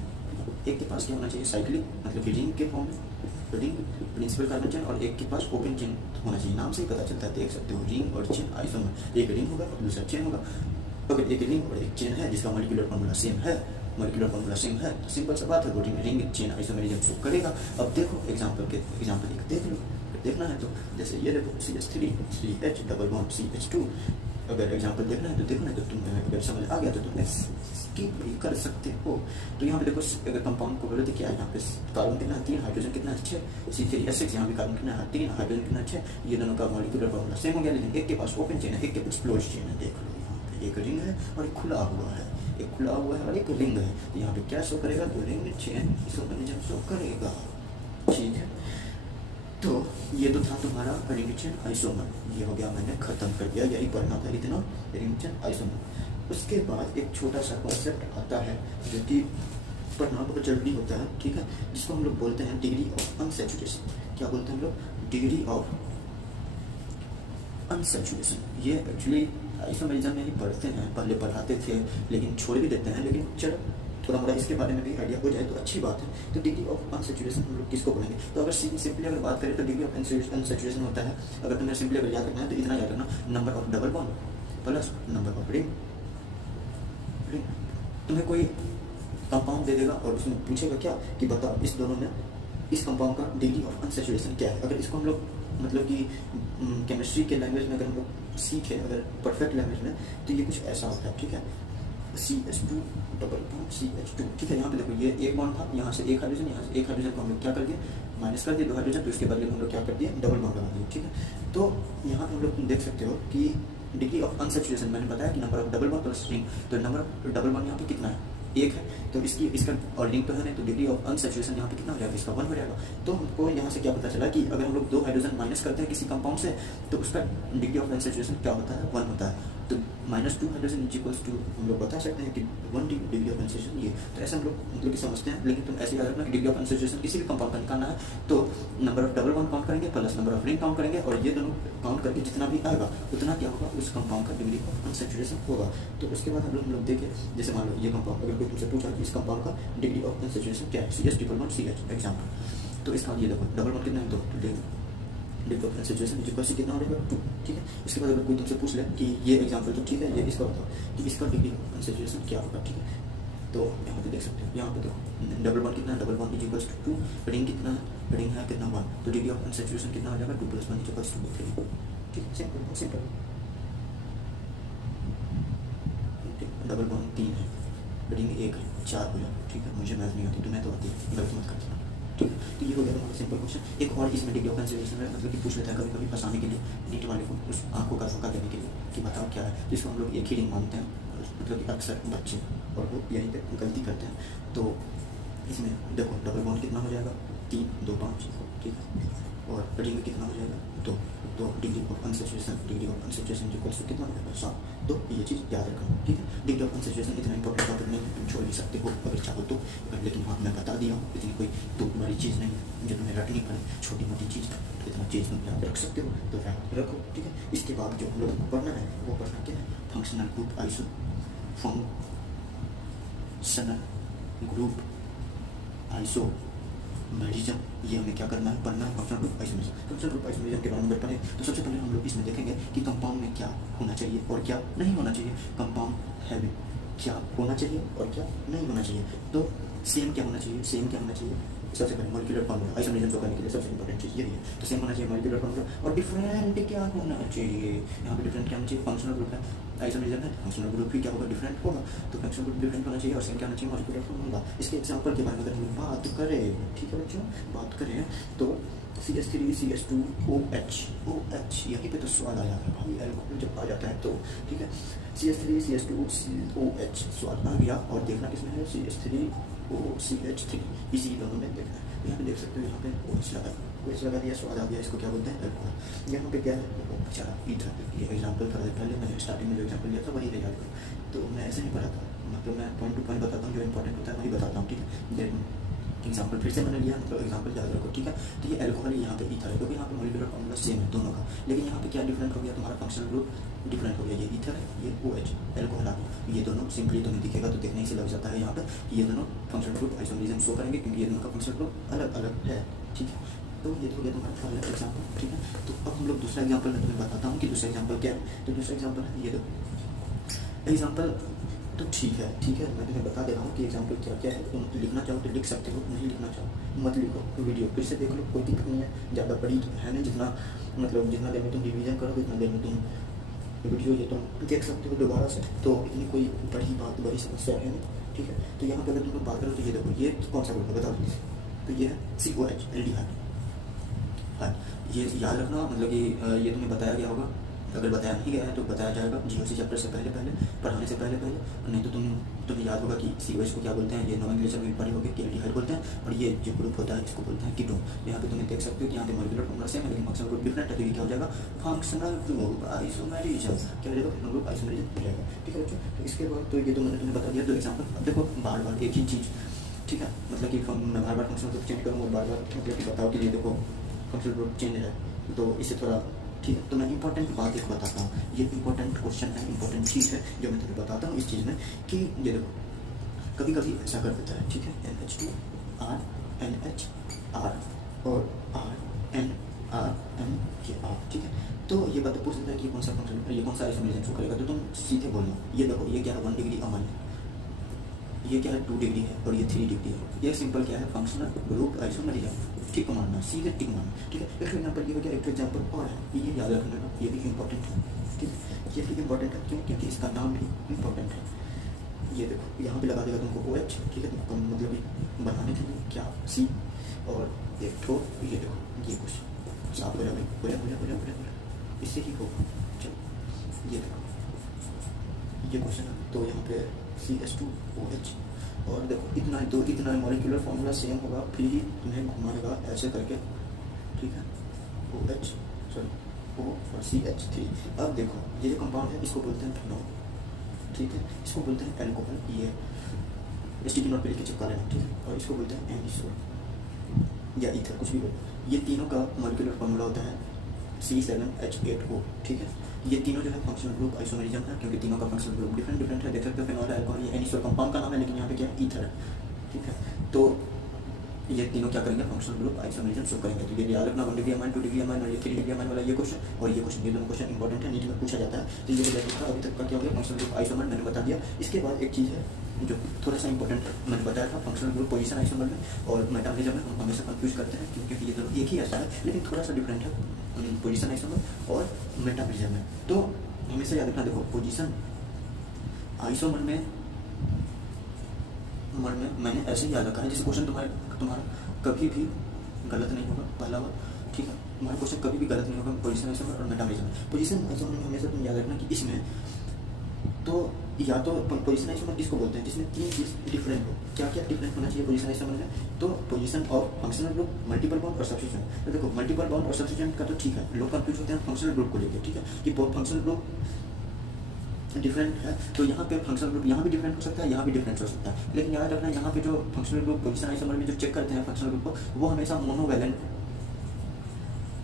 एक के पास क्या होना चाहिए, साइक्लिक मतलब रिंग के फॉर्म में, रिंग प्रिंसिपल कार्बन चेन, और एक के पास ओपन चेन होना चाहिए। नाम से ही पता चलता है, देख सकते हो, रिंग और चेन आइसोमर। एक रिंग होगा और दूसरा चेन होगा। अगर एक रिंग और एक चेन है जिसका मॉलिक्यूलर फार्मूला सेम है, मॉलिक्यूलर फार्मूला सेम है, तो सिंपल सा बात है, वो रिंग चेन आइसोमरिज्म शो करेगा। अब देखो एग्जांपल एक देख लो, देखना है तो जैसे ये देखो CH3 CH double bond CH2। अगर एग्जांपल देखना है तो देखना है, तो तुम अगर समझ आ गया तो तुम स्किप भी कर सकते हो। तो यहाँ पे देखो अगर कंपाउंड को बोले तो क्या है, यहाँ पे कार्बन कितना है 3, हाइड्रोजन कितना है 6, C3H6, यहाँ पे कार्बन कितना है 3, हाइड्रोजन कितना है 6। ये दोनों का मॉलिक्यूलर फार्मूला सेम हो गया, लेकिन एक के पास ओपन चेन है, एक के पास क्लोज चेन है। देख लो यहाँ पे एक रिंग है और एक खुला हुआ है, एक खुला हुआ है और एक रिंग है। तो यहाँ पे क्या शो करेगा, तो रिंग चेन आइसोमरिज्म शो करेगा, ठीक है। तो ये तो था तुम्हारा रिंग चेन आइसोमर, ये हो गया, मैंने खत्म कर दिया, यही पढ़ना था इतना, रिंग चेन आइसोमर। उसके बाद एक छोटा सा कॉन्सेप्ट आता है जो कि पढ़ना बहुत जरूरी होता है, ठीक है, जिसको हम लोग बोलते हैं डिग्री ऑफ अनसैचुरेशन। क्या बोलते हैं हम लोग, डिग्री ऑफ अनसैचुरेशन। ये एक्चुअली आइसोमरिज्म में ही पढ़ते हैं, पहले पढ़ाते थे लेकिन छोड़ भी देते हैं, लेकिन चलो थोड़ा मोड़ा इसके बारे में भी आइडिया हो जाए तो अच्छी बात है। तो डिग्री ऑफ अनसैचुरेशन हम लोग किसको बोलेंगे, तो अगर सिंपली अगर बात करें तो डिग्री ऑफ अनसैचुरेशन होता है, अगर तुम्हें सिंपली अगर याद रखना है तो इतना याद रखना, number of double bond plus number of ring. तुम्हें कोई कंपाउंड दे देगा और उसमें पूछेगा क्या कि बता इस दोनों में इस कंपाउंड का डिग्री ऑफ अनसैचुरेशन क्या है। अगर इसको हम लोग मतलब कि केमिस्ट्री के लैंग्वेज में अगर हम लोग सीखे, अगर परफेक्ट लैंग्वेज में, तो ये कुछ ऐसा होता है, ठीक है। CH2 डबल बॉन्ड CH2, ठीक है। यहाँ पे देखो ये एक बॉन्ड था, यहाँ से एक हाइड्रोजन, यहाँ से एक हाइड्रोजन को हम लोग क्या कर दिए, माइनस कर दिए 2 हाइड्रोजन, तो इसके बदले में हम लोग क्या कर दिए, डबल बॉन्ड लगा दिए, ठीक है। तो यहाँ पे हम लोग देख सकते हो कि डिग्री ऑफ अनसैचुरेशन मैंने बताया कि number of double bond plus ring, तो नंबर ऑफ डबल बॉन्ड यहाँ पे कितना है, 1 है, तो इसका और लिंक तो है नहीं, तो डिग्री ऑफ अनसैचुरेशन यहाँ पे कितना हो जाएगा, इसका 1 हो जाएगा। तो हमको यहाँ से क्या पता चला कि अगर हम लोग 2 हाइड्रोजन माइनस करते हैं किसी कंपाउंड से, तो उसका डिग्री ऑफ अनसैचुरेशन क्या होता है, 1 होता है। तो -2 हाइड्रोजन इक्वल्स टू हम लोग बता सकते हैं कि 1 डिग्री ऑफ अनसैचुरेशन ये। तो ऐसे हम लोग मतलब कि समझते हैं, लेकिन तुम ऐसे याद रखना कि डिग्री ऑफ अनसैचुरेशन किसी भी कंपाउंड का निकालना है तो number of double bond count करेंगे plus number of ring count करेंगे, और ये दोनों काउंट करके जितना भी आएगा उतना क्या होगा, उस कंपाउंड का डिग्री ऑफ अनसैचुरेशन होगा। तो उसके बाद हम लोग देखें, जैसे मान लो ये कंपाउंड, अगर कोई तुमसे पूछा कि इस कंपाउंड का डिग्री ऑफ अनसैचुरेशन क्या है, CH triple bond CH example, तो इसका ये देखो डबल बॉन्ड कितना है, तो डिग्री ऑफ अनसैचुरेशन इक्वल से कितना हो जाएगा, 2, ठीक है। इसके बाद अगर कोई तुमसे पूछ ले कि ये एग्जाम्पल तो ठीक है, ये इसका बताओ कि इसका डिग्री ऑफ अनसैचुरेशन क्या होगा, ठीक है। तो यहाँ पे देख सकते हो, यहाँ पे देखो डबल बॉन्ड कितना है, double bond equals to 2, ring कितना है, रिंग है कितना 1, तो डिग्री ऑफ अनसैचुरेशन कितना हो जाएगा, 2 + 1 इक्वल्स टू 3, ठीक है, सिंपल सिंपल। डबल बॉन्ड 3 है, रिंग 1 है, 4 हो जाएगा, ठीक है। मुझे मैथ नहीं आती, तुम्हें तो आती है, गलत मत करना, ठीक है। तो ये हो गया तुम्हारा सिंपल क्वेश्चन। एक और इसमें डिग्री ऑफ अनसैचुरेशन में मतलब कि पूछ लेता है कभी कभी फंसाने के लिए, नीट वाले को उस आंखों का धोखा देने के लिए कि बताओ क्या है, जिसको हम लोग एक ही रिंग मानते हैं, मतलब कि अक्सर बच्चे और वो यहीं पे गलती करते हैं। तो इसमें देखो डबल बॉन्ड कितना हो जाएगा, 3 2 5, ठीक है। और रिंग कितना हो जाएगा, 2 तो degree of unsaturation equals to कितना हो जाएगा, 7। तो ये चीज़ याद रखना, ठीक है। डिग्री ऑफ अनसैचुरेशन इतना इंपॉर्टेंट टॉपिक नहीं है, तुम छोड़ भी सकते हो अगर चाहो तो, लेकिन हाँ मैं बता दिया हूँ, इतनी कोई तो बड़ी चीज़ नहीं है जो तुम्हें रटनी पड़े, छोटी मोटी चीज़ है, तो इतना चीज़ तुम याद रख सकते हो तो याद रखो, ठीक है। इसके बाद जो हम लोग पढ़ना है वो पढ़ना क्या है, functional group iso functional group isomerism, ये हमें क्या करना है, पढ़ना है functional group isomerism. Functional group isomerism के बारे में पढ़े तो सबसे पहले हम लोग इसमें देखेंगे कि कंपाउंड में क्या होना चाहिए और क्या नहीं होना चाहिए, कंपाउंड हैवी क्या होना चाहिए और क्या नहीं होना चाहिए। तो सेम क्या होना चाहिए, सेम क्या होना चाहिए, सबसे पहले मॉलिक्यूलर फॉर्मूला आइसोमेरिज्म को करने के लिए सबसे इंपॉर्टेंट चीज़ यही है। तो सेम होना चाहिए मॉलिक्यूलर फॉर्मूला, और डिफरेंट क्या होना चाहिए, यहाँ पे डिफरेंट क्या होना चाहिए, फंक्शनल ग्रुप है आइसोमेरिज्म है, फंक्शनल ग्रुप भी क्या होगा, डिफरेंट होगा। तो फंक्शनल ग्रुप डिफरेंट होना चाहिए और सेम क्या होना चाहिए, मॉलिक्यूलर फॉर्मूला। इसके एग्जांपल के बारे में अगर हम बात करें, ठीक है बच्चों, बात करें तो CH3CH2OH यहीं पे तो स्वाद आ जाता है भाई, एल्कोहल जब आ जाता है तो, ठीक है। CH3CH2OH स्वाद आ गया, और देखना किसमें है, CH3OCH3, इसी दोनों में देखना है। यहाँ पे देख सकते हो, यहाँ पे OH लगा दिया, स्वाद आ गया, इसको क्या बोलते हैं, एल्कोहल। यहाँ पे क्या है, बेचारा ईथर। ये एग्जाम्पल था, पहले मैंने स्टार्टिंग में जो एग्जाम्पल लिया था वही याद करो, तो मैं ऐसे नहीं पढ़ा था, मतलब मैं पॉइंट टू पॉइंट बताता हूँ, जो इंपॉर्टेंट होता है वही बताता हूँ, ठीक है। एग्जाम्पल फिर से मैंने लिया, मतलब एग्जाम्पल याद रखो, ठीक है। तो ये एल्कोहल यहाँ पे ईथर है, क्योंकि यहाँ पे मॉलिक्यूलर फॉर्मूला सेम है दोनों का, लेकिन यहाँ पे क्या डिफरेंट हो गया, तुम्हारा फंक्शनल ग्रुप डिफरेंट हो गया, ये ईथर है, ये OH एल्कोहल आ गया। ये दोनों सिंपली तुम्हें दिखेगा तो देखने से लग जाता है यहाँ पे ये दोनों फंक्शनल ग्रुप आइसोमेरिज्म शो करेंगे, क्योंकि ये दोनों का फंक्शनल ग्रुप अलग अलग है, ठीक है। तो ये तो हो गया तुम्हारा पहला एग्जाम्पल, ठीक है। तो अब हम लोग दूसरा एग्जाम्पल मैं तुम्हें बताता हूँ कि दूसरा एग्जाम्पल क्या है। तो दूसरा एग्जाम्पल है ये, देखो एग्जाम्पल तो ठीक है, मैं तुम्हें बता दे रहा हूँ कि एग्जाम्पल क्या क्या है। तुम लिखना चाहो तो लिख सकते हो, नहीं लिखना चाहो मत लिखो, तो वीडियो फिर से देख लो, कोई दिक्कत नहीं है, ज़्यादा बड़ी है नहीं, जितना मतलब जितना देर में तुम रिवीजन करोगे उतना देर में तुम वीडियो ये तुम देख सकते हो दोबारा से, तो इतनी कोई बड़ी बात, बड़ी समस्या है नहीं, ठीक है। तो यहाँ पर अगर तुम लोग बात करो तो ये देखो, ये कौन सा ग्रुप है बता दो, तो ये है COH एल्डिहाइड। ये याद रखना, मतलब कि ये तुम्हें बताया गया होगा, अगर बताया नहीं गया है तो बताया जाएगा GOC चैप्टर से पहले पढ़ाने से पहले, नहीं तो तुम्हें याद होगा कि COH को क्या बोलते हैं, ये नोमेनक्लेचर में पढ़े होगे कि एल्डिहाइड बोलते हैं, और ये जो ग्रुप होता है इसको बोलते हैं कीटोन। यहाँ पे तुम्हें देख सकते हो कि यहाँ पे मॉलिक्यूलर फॉर्मूला सेम है, लेकिन फंक्शनल ग्रुप डिफरेंट है, तो ये क्या हो जाएगा, फंक्शनल ग्रुप आइसोमेरिज्म, क्या हो जाएगा, फंक्शनल ग्रुप आइसोमेरिज्म हो जाएगा, ठीक है बच्चों। तो इसके बाद तो ये तो मैंने तुम्हें बता दिया, तो एग्जाम्पल अब देखो, बार बार एक ही चीज़, ठीक है, मतलब कि मैं बार बार फंक्शनल ग्रुप चेंज करूँगा, बार बार मतलब कि बताओ कि ये देखो फंक्शनल ग्रुप चेंज है, तो इससे थोड़ा, ठीक है। तो मैं इंपॉर्टेंट बात एक बताता हूँ, ये इंपॉर्टेंट क्वेश्चन है, इंपॉर्टेंट चीज़ है जो मैं तुम्हें बताता हूँ इस चीज़ में, कि ये देखो कभी कभी ऐसा कर देता है, ठीक है, NH2R NHR और RNRN ये R, ठीक है। तो ये बात पूछ सकता है कि कौन सा फंक्शन, ये कौन सा आइसोमेरिज्म शो करेगा, तो तुम सीधे बोलना, ये देखो ये क्या है, 1 डिग्री अमन है, ये क्या है 2 डिग्री है, और ये 3 डिग्री है, ये सिंपल क्या है, फंक्शनल ग्रुप आइसोमेरिज्म, ठीक मानना, सीधे टिक मानना, ठीक है। एक एग्जाम्पल ये हो गया, एक एग्जाम्पल और है, ये याद रखना, ये भी इंपॉर्टेंट है, ठीक है, ये भी इंपॉर्टेंट है, क्यों, क्योंकि इसका नाम भी इंपॉर्टेंट है। ये देखो यहाँ पे लगा देगा तुमको OH, ठीक है, तुमको मतलब बनाने के लिए क्या C और एक ठो, ये देखो ये कुछ साफ हो जाए, इससे ही होगा, चलो ये देखो ये क्वेश्चन है, तो यहाँ पे CH2OH, और देखो इतना मॉलिक्यूलर फॉर्मूला सेम होगा, फिर ही तुम्हें घुमाएगा ऐसे करके, ठीक है, OH सॉरी O और CH3। अब देखो ये जो कंपाउंड है इसको बोलते हैं फेनॉल, ठीक है, इसको बोलते हैं एल्कोहल, ये स्टिकी नोट पे लिख के चिपका लेना, ठीक है, और इसको बोलते हैं एनिसोल या ईथर, कुछ भी बोलो। ये तीनों का मॉलिक्यूलर फॉर्मूला होता है C7H8O, ठीक है। ये तीनों जो है फंक्शनल ग्रुप आइसोमेरिज्म है, क्योंकि तीनों का फंक्शनल ग्रुप डिफरेंट है, देख सकते हो, फेनॉल एल्कोहल, ये एनिसोल कंपाउंड का नाम है, लेकिन यहाँ पे क्या है, ईथर है, ठीक है। तो ये तीनों क्या करेंगे, फंक्शनल ग्रुप आइसोमेरिज्म शो करेंगे। तो ये याद रखना, 1 डिग्री अमाइन, 2 डिग्री अमाइन और ये 3 डिग्री अमाइन वाला ये क्वेश्चन और ये क्वेश्चन, ये दोनों क्वेश्चन इंपॉर्टेंट है, नीट में पूछा जाता है। तो ये देखा अभी तक का क्या हो गया, फंक्शनल ग्रुप आइसोमर मैंने बता दिया। इसके बाद एक चीज़ है जो थोड़ा सा इंपॉर्टेंट है, मैंने बताया था फंक्शनल ग्रुप पोजीशन आइसोमर में और मेटाबॉलिज्म में हम हमेशा कंफ्यूज करते हैं, क्योंकि ये दोनों एक ही ऐसा है, लेकिन थोड़ा सा डिफरेंट है पोजीशन आइसोमर और मेटाबॉलिज्म में। तो हमेशा याद रखना, देखो पोजीशन आइसोमर में मैंने ऐसे ही याद रखा है, जैसे क्वेश्चन तुम्हारा कभी भी गलत नहीं होगा, पहला बात, ठीक है, तुम्हारा क्वेश्चन कभी भी गलत नहीं होगा पोजीशन आइसोमर और मेटाबॉलिज्म में। पोजीशन आइसोमर में हमेशा तुम याद रखना कि इसमें तो या तो पोजीशन आइसोमर किसको बोलते हैं, जिसमें तीन चीज डिफरेंट हो। क्या क्या डिफरेंट होना चाहिए पोजीशन आइसोमर में? तो position of functional group, multiple bond और सब्स्टिट्यूशन। तो देखो मल्टीपल बॉन्ड और सब्स्टिट्यूशन का तो ठीक है, लोग कंफ्यूज होते हैं फंक्शनल ग्रुप को लेकर, ठीक है, कि फंक्शनल ग्रुप डिफरेंट है, तो यहाँ पे फंक्शनल ग्रुप यहाँ भी डिफरेंट हो सकता है, यहाँ भी डिफरेंट हो सकता है। लेकिन याद रखना यहाँ पे जो फंक्शनल ग्रुप पोजीशन आइसोमर में जो चेक करते हैं फंक्शनल ग्रुप को, वो हमेशा मोनोवैलेंट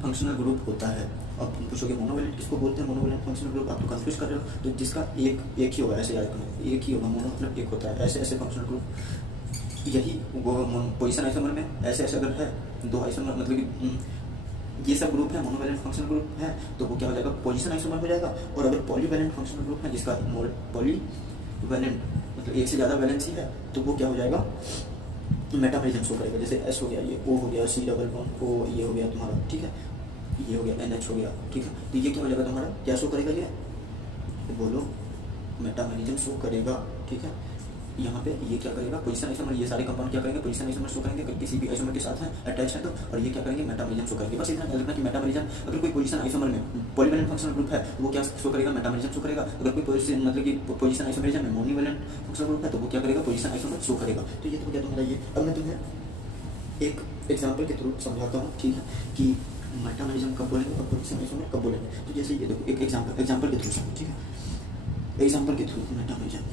फंक्शनल ग्रुप होता है। अब तुम पूछोगे मोनोवैलेंट किसको बोलते हैं, मोनोवैलेंट फंक्शनल ग्रुप, आप तो कंफ्यूज कर रहे हो। तो जिसका एक ही होगा, ऐसे याद रखना, एक ही होगा, मोनो मतलब एक होता है, ऐसे ऐसे फंक्शनल ग्रुप। यही वो पोजीशन आइसोमर में ऐसे ऐसे अगर है दो आइसोमर, मतलब कि ये सब ग्रुप है, मोनोवैलेंट फंक्शनल ग्रुप है, तो वो क्या हो जाएगा, पोजीशन आइसोमर हो जाएगा। और अगर पॉलीवैलेंट फंक्शनल ग्रुप है, जिसका पॉलीवैलेंट मतलब एक से ज़्यादा वैलेंसी है, तो वो क्या हो जाएगा, मेटामरिज्म शो करेगा। जैसे एस हो गया, ये ओ हो गया, सी डबल बॉन्ड ओ, ये हो गया तुम्हारा, ठीक है, ये हो गया NH हो गया, ठीक है। तो ये क्या हो जाएगा तुम्हारा, क्या शो करेगा ये, तो बोलो मेटामरिज्म शो करेगा, ठीक है। यहाँ पे ये क्या करेगा, पोजीशन आइसोमर, ये सारे कंपाउंड क्या करेंगे, पोजीशन आइसोमर शो करेंगे, अगर किसी भी आइसोमर के साथ है अटैच है तो, और ये क्या करेंगे, मेटामरिज्म शो करेंगे। बस इतना याद रखना कि मेटामरिज्म, अगर कोई पोजीशन आइसोमर में पॉलीवैलेंट फंक्शनल ग्रुप है तो वो क्या शो करेगा, मेटामरिज्म शो करेगा। अगर कोई पोजीशन मतलब कि पोजीशन आइसोमरिज्म में मोनोवैलेंट फंक्शनल ग्रुप है तो वो क्या करेगा, पोजीशन आइसोमर शो करेगा। तो ये तो क्या तुम्हारा ये। अब मैं तुम्हें एक एग्जाम्पल के थ्रू समझाता हूँ, ठीक है, कि मेटामरिज्म कब बोलेंगे और पोजीशन आइसोमर कब बोलेंगे। तो जैसे ये देखो एक एग्जाम्पल के थ्रू समझो, ठीक है, एग्जाम्पल के थ्रू मेटामरिज्म,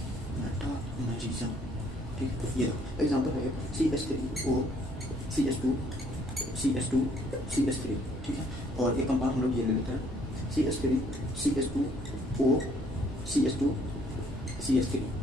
ठीक है। ये देखो एग्जाम्पल है CH3O CH2 ठीक है। और एक कंपाउंड हम लोग ये ले लेते हैं CH3 CH2O CH3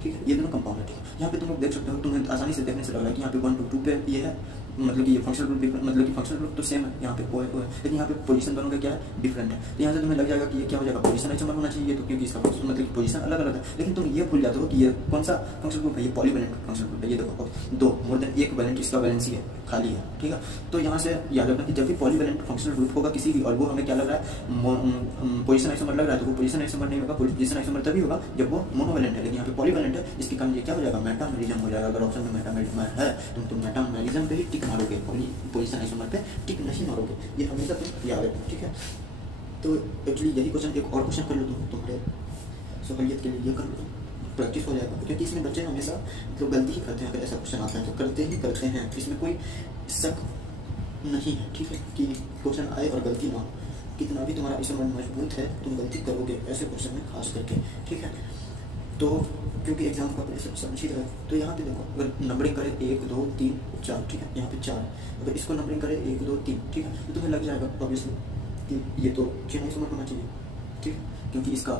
ठीक है। ये दोनों कंपाउंड है, ठीक है। यहाँ पे तुम लोग देख सकते हो, तुम्हें आसानी से देखने से लग रहा है कि यहाँ पे 1 to 2 पे ये है, मतलब कि ये फंक्शनल ग्रुप, मतलब कि फंक्शनल ग्रुप तो सेम है, यहाँ पे ओ है, लेकिन यहाँ पे पोजीशन दोनों का क्या है, डिफरेंट है। तो यहाँ से तुम्हें लग जाएगा कि ये क्या हो जाएगा, पोजीशन आइसोमर होना चाहिए, तो क्योंकि इसका मतलब कि पोजीशन अलग अलग है। लेकिन तुम ये भूल जाते हो कि ये कौन सा फंक्शनल ग्रुप है, ये पॉलीवैलेंट फंक्शनल ग्रुप है। ये देखो दो मोर देन एक वैलेंट, इसका वैलेंसी है, खाली है, ठीक है। तो यहाँ से याद रखना कि जब भी पॉलीवैलेंट फंक्शनल ग्रुप होगा किसी भी, और वो हमें क्या लग रहा है, पोजीशन आइसोमर लग रहा है, तो वो पोजीशन आइसोमर नहीं होगा, पोजीशन आइसोमर तभी होगा जब वो मोनोवैलेंट है। लेकिन यहाँ पे पॉलीवैलेंट है, इसके कारण ये क्या हो जाएगा, मेटामरिज्म हो जाएगा। अगर ऑप्शन में मेटामरिज्म है तुम मेटामरिज्म पे ही टिक मारोगे, पोजीशन आइसोमर पे टिक नहीं मारोगे, ये हमेशा तुम याद रखना, ठीक है। तो एक्चुअली यही क्वेश्चन, एक और क्वेश्चन कर लो तुम्हारे सहूलियत के लिए, ये कर लो, प्रैक्टिस हो जाएगा। क्योंकि इसमें बच्चे हमेशा मतलब गलती ही करते हैं, अगर ऐसा क्वेश्चन आता है तो करते हैं, इसमें कोई शक नहीं है, ठीक है, कि क्वेश्चन आए और गलती ना हो। कितना भी तुम्हारा आइसोमर मजबूत है, तुम गलती करोगे ऐसे क्वेश्चन में खास करके, ठीक है। तो क्योंकि एग्जाम को अपने सब समझ ही रहे, तो यहाँ पे देखो अगर नंबरिंग करें 1 2 3 4, ठीक है, यहाँ पे 4, अगर इसको नंबरिंग करें 1 2 3, ठीक है, तो तुम्हें लग जाएगा ऑब्वियसली कि ये तो चेन आइसोमर होना चाहिए, ठीक है, क्योंकि इसका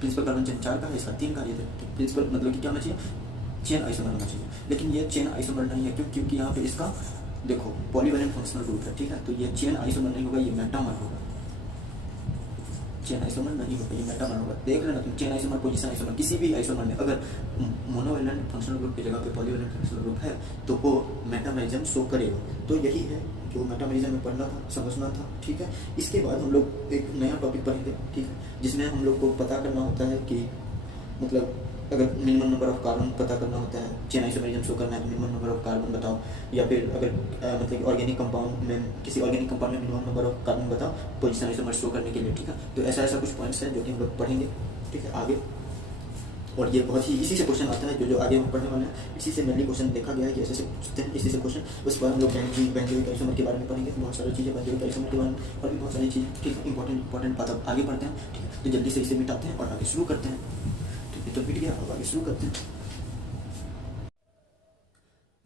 प्रिंसिपल कार्बन चेन 4 का है, इसका 3 का, ये तो प्रिंसिपल मतलब कि क्या होना चाहिए, चेन आइसोमर होना चाहिए। लेकिन ये चेन आइसोमर नहीं है, क्यों, क्योंकि यहाँ पे इसका देखो पॉलीवैलेंट फंक्शनल ग्रुप है, ठीक है। तो ये चेन आइसोमर नहीं होगा, ये मेटामर होगा, चेन आइसोमर नहीं होगा, ये मेटामर होगा। देख लेना तुम, चेन आइसोमर, पोजीशन आइसोमर, किसी भी आइसोमर में अगर मोनोवैलेंट फंक्शनल ग्रुप की जगह पे पॉलीवैलेंट फंक्शनल ग्रुप है तो वो मेटामरिज्म शो करेगा। तो यही है जो मेटामरिज्म में पढ़ना था, समझना था, ठीक है। इसके बाद हम लोग एक नया टॉपिक पढ़ेंगे, ठीक है, जिसमें हम लोग को पता करना होता है कि मतलब अगर मिनिमम नंबर ऑफ कार्बन पता करना होता है, चेन आइसोमरिज्म शो करना है तो मिनिमम नंबर ऑफ कार्बन बताओ, या फिर अगर मतलब ऑर्गेनिक कंपाउंड में, किसी ऑर्गेनिक कंपाउंड में मिनिमम नंबर ऑफ कार्बन बताओ पोजीशन आइसोमर शो करने के लिए, ठीक है। तो ऐसा ऐसा कुछ पॉइंट्स है जो कि हम लोग पढ़ेंगे, ठीक है, आगे। और ये बहुत ही इसी से क्वेश्चन आता है, जो आगे हम पढ़ने वाले हैं, इसी से मेनली क्वेश्चन देखा गया है कि ऐसे से पूछते हैं, इसी से क्वेश्चन। उसके बाद हम लोग बेंजोइक आइसोमर के बारे में पढ़ेंगे, बहुत सारी चीज़ें बेंजोइक आइसोमर के बारे में, और भी बहुत सारी चीज़ें, ठीक है, इंपॉर्टेंट बात अब आगे पढ़ते हैं, ठीक है। तो जल्दी से इसे मिटाते हैं और आगे शुरू करते हैं, ठीक है। तो मिट गया, अब आगे शुरू करते हैं।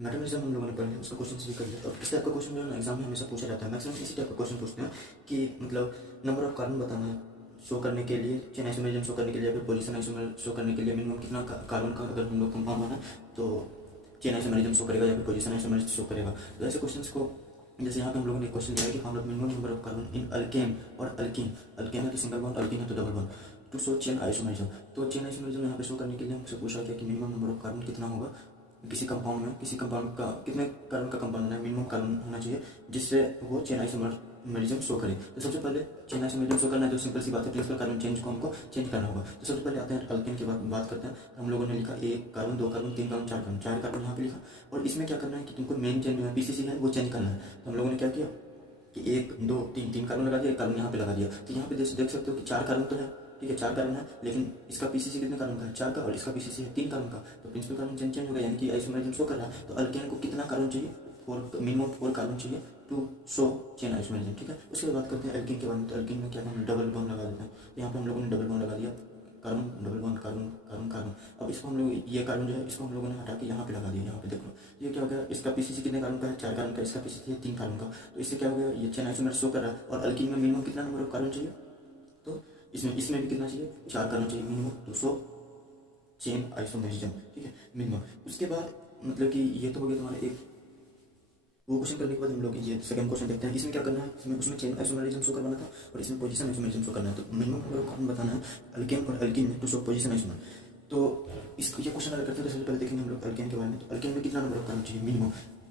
मेटामरिज्म हम लोगों ने पढ़ लिया, उसका क्वेश्चन भी कर लिया। और इस टाइप का क्वेश्चन जो है ना एग्जाम में हमेशा पूछा जाता है, मैक्सिमम इसी टाइप का क्वेश्चन पूछते हैं कि मतलब नंबर ऑफ कार्बन बताना है शो करने के लिए, चेन आइसोमरिज्म शो करने के लिए, या फिर पोजीशन आइसोमर शो करने के लिए मिनिमम कितना कार्बन का अगर हम लोग कंपाउंड बना तो चेन आइसोमरिज्म शो करेगा या फिर पोजीशन आइसोमरिज्म शो करेगा। तो ऐसे क्वेश्चन को, जैसे यहाँ पे हम लोगों ने क्वेश्चन दिया है कि found out minimum number of carbon in alkane और अल्कीन, अल्केन है तो सिंगल बॉन्ड, अल्कीन है तो double bond, to show chain isomerism. तो चेन आइसोमरिज्म यहाँ पे शो करने के लिए हमसे पूछा गया कि मिनिमम नंबर ऑफ कार्बन कितना होगा किसी कंपाउंड में, किसी कंपाउंड का कितने कार्बन का कंपाउंड है, मिनिमम कार्बन होना चाहिए जिससे वो चेन आइसोमरिज्म शो करे। तो सबसे पहले चेन आइसोमरिज्म शो करना है तो सिंपल सी बात है, प्रिंसिपल कार्बन चेंज को हमको चेंज करना होगा। तो सबसे पहले आते हैं अल्केन की बात करते हैं। हम लोगों ने लिखा 1 carbon 2 carbon 3 carbon 4 carbon, 4 carbon यहाँ पे लिखा। और इसमें क्या करना है कि तुमको मेन चेन जो है पीसीसी है वो चेंज करना है। तो हम लोगों ने क्या किया कि 1 2 3 कार्बन लगा दिया, 1 कार्बन यहाँ पे लगा दिया। तो यहाँ पे देख सकते हो कि 4 कार्बन तो है, ठीक है, 4 कार्बन है, लेकिन इसका पीसीसी कितने कार्बन का है, 4 का, और इसका पीसीसी है 3 कार्बन का, तो प्रिंसिपल कार्बन चेंज हो गया, यानी कि आइसोमरिज्म शो कर रहा है। तो अल्केन को कितना कार्बन चाहिए, 4, मिनिमम 4 कार्बन चाहिए टू शो चेन आइसोमरिज्म, ठीक है। उसके बाद बात करते हैं एल्कीन के बारे में। तो एल्कीन में क्या हम डबल बॉन्ड लगा देते हैं, तो यहाँ पे हम लोगों ने डबल बॉन्ड लगा दिया, carbon double bond, carbon carbon carbon. अब इसको हम लोग, ये कार्बन जो है इसको हम लोगों ने हटा के यहाँ पे लगा दिया, यहाँ पे देख लो, ये क्या हो गया, इसका पीसीसी कितने कार्बन का है, 4 कार्बन का, इसका पीसीसी है 3 कार्बन का, तो इससे क्या हो गया, ये चेन आइसोमर शो कर रहा है। और अल्कीन में मिनिमम कितना नंबर ऑफ कार्बन चाहिए, तो इसमें भी कितना चाहिए, 4 कार्बन चाहिए minimum to show chain isomerism, ठीक है, मिनिमम। उसके बाद मतलब कि ये तो हो गया तुम्हारा एक वो क्वेश्चन करने के बाद हम लोग ये सेकंड क्वेश्चन देखते हैं। इसमें क्या करना है, उसमें चेन आइसोमरिज्म शो करवाना था और इसमें पोजीशन आइसोमरिज्म शो करना है। तो मिनिमम नंबर ऑफ कार्बन बताना है अल्केन और अल्कीन में टू शो पोजीशन आइसोमर। तो इसको ये क्वेश्चन अगर करते हैं तो सबसे पहले देखेंगे हम लोग अल्केन के बारे में। तो अल्केन में कितना नंबर ऑफ कार्बन चाहिए minimum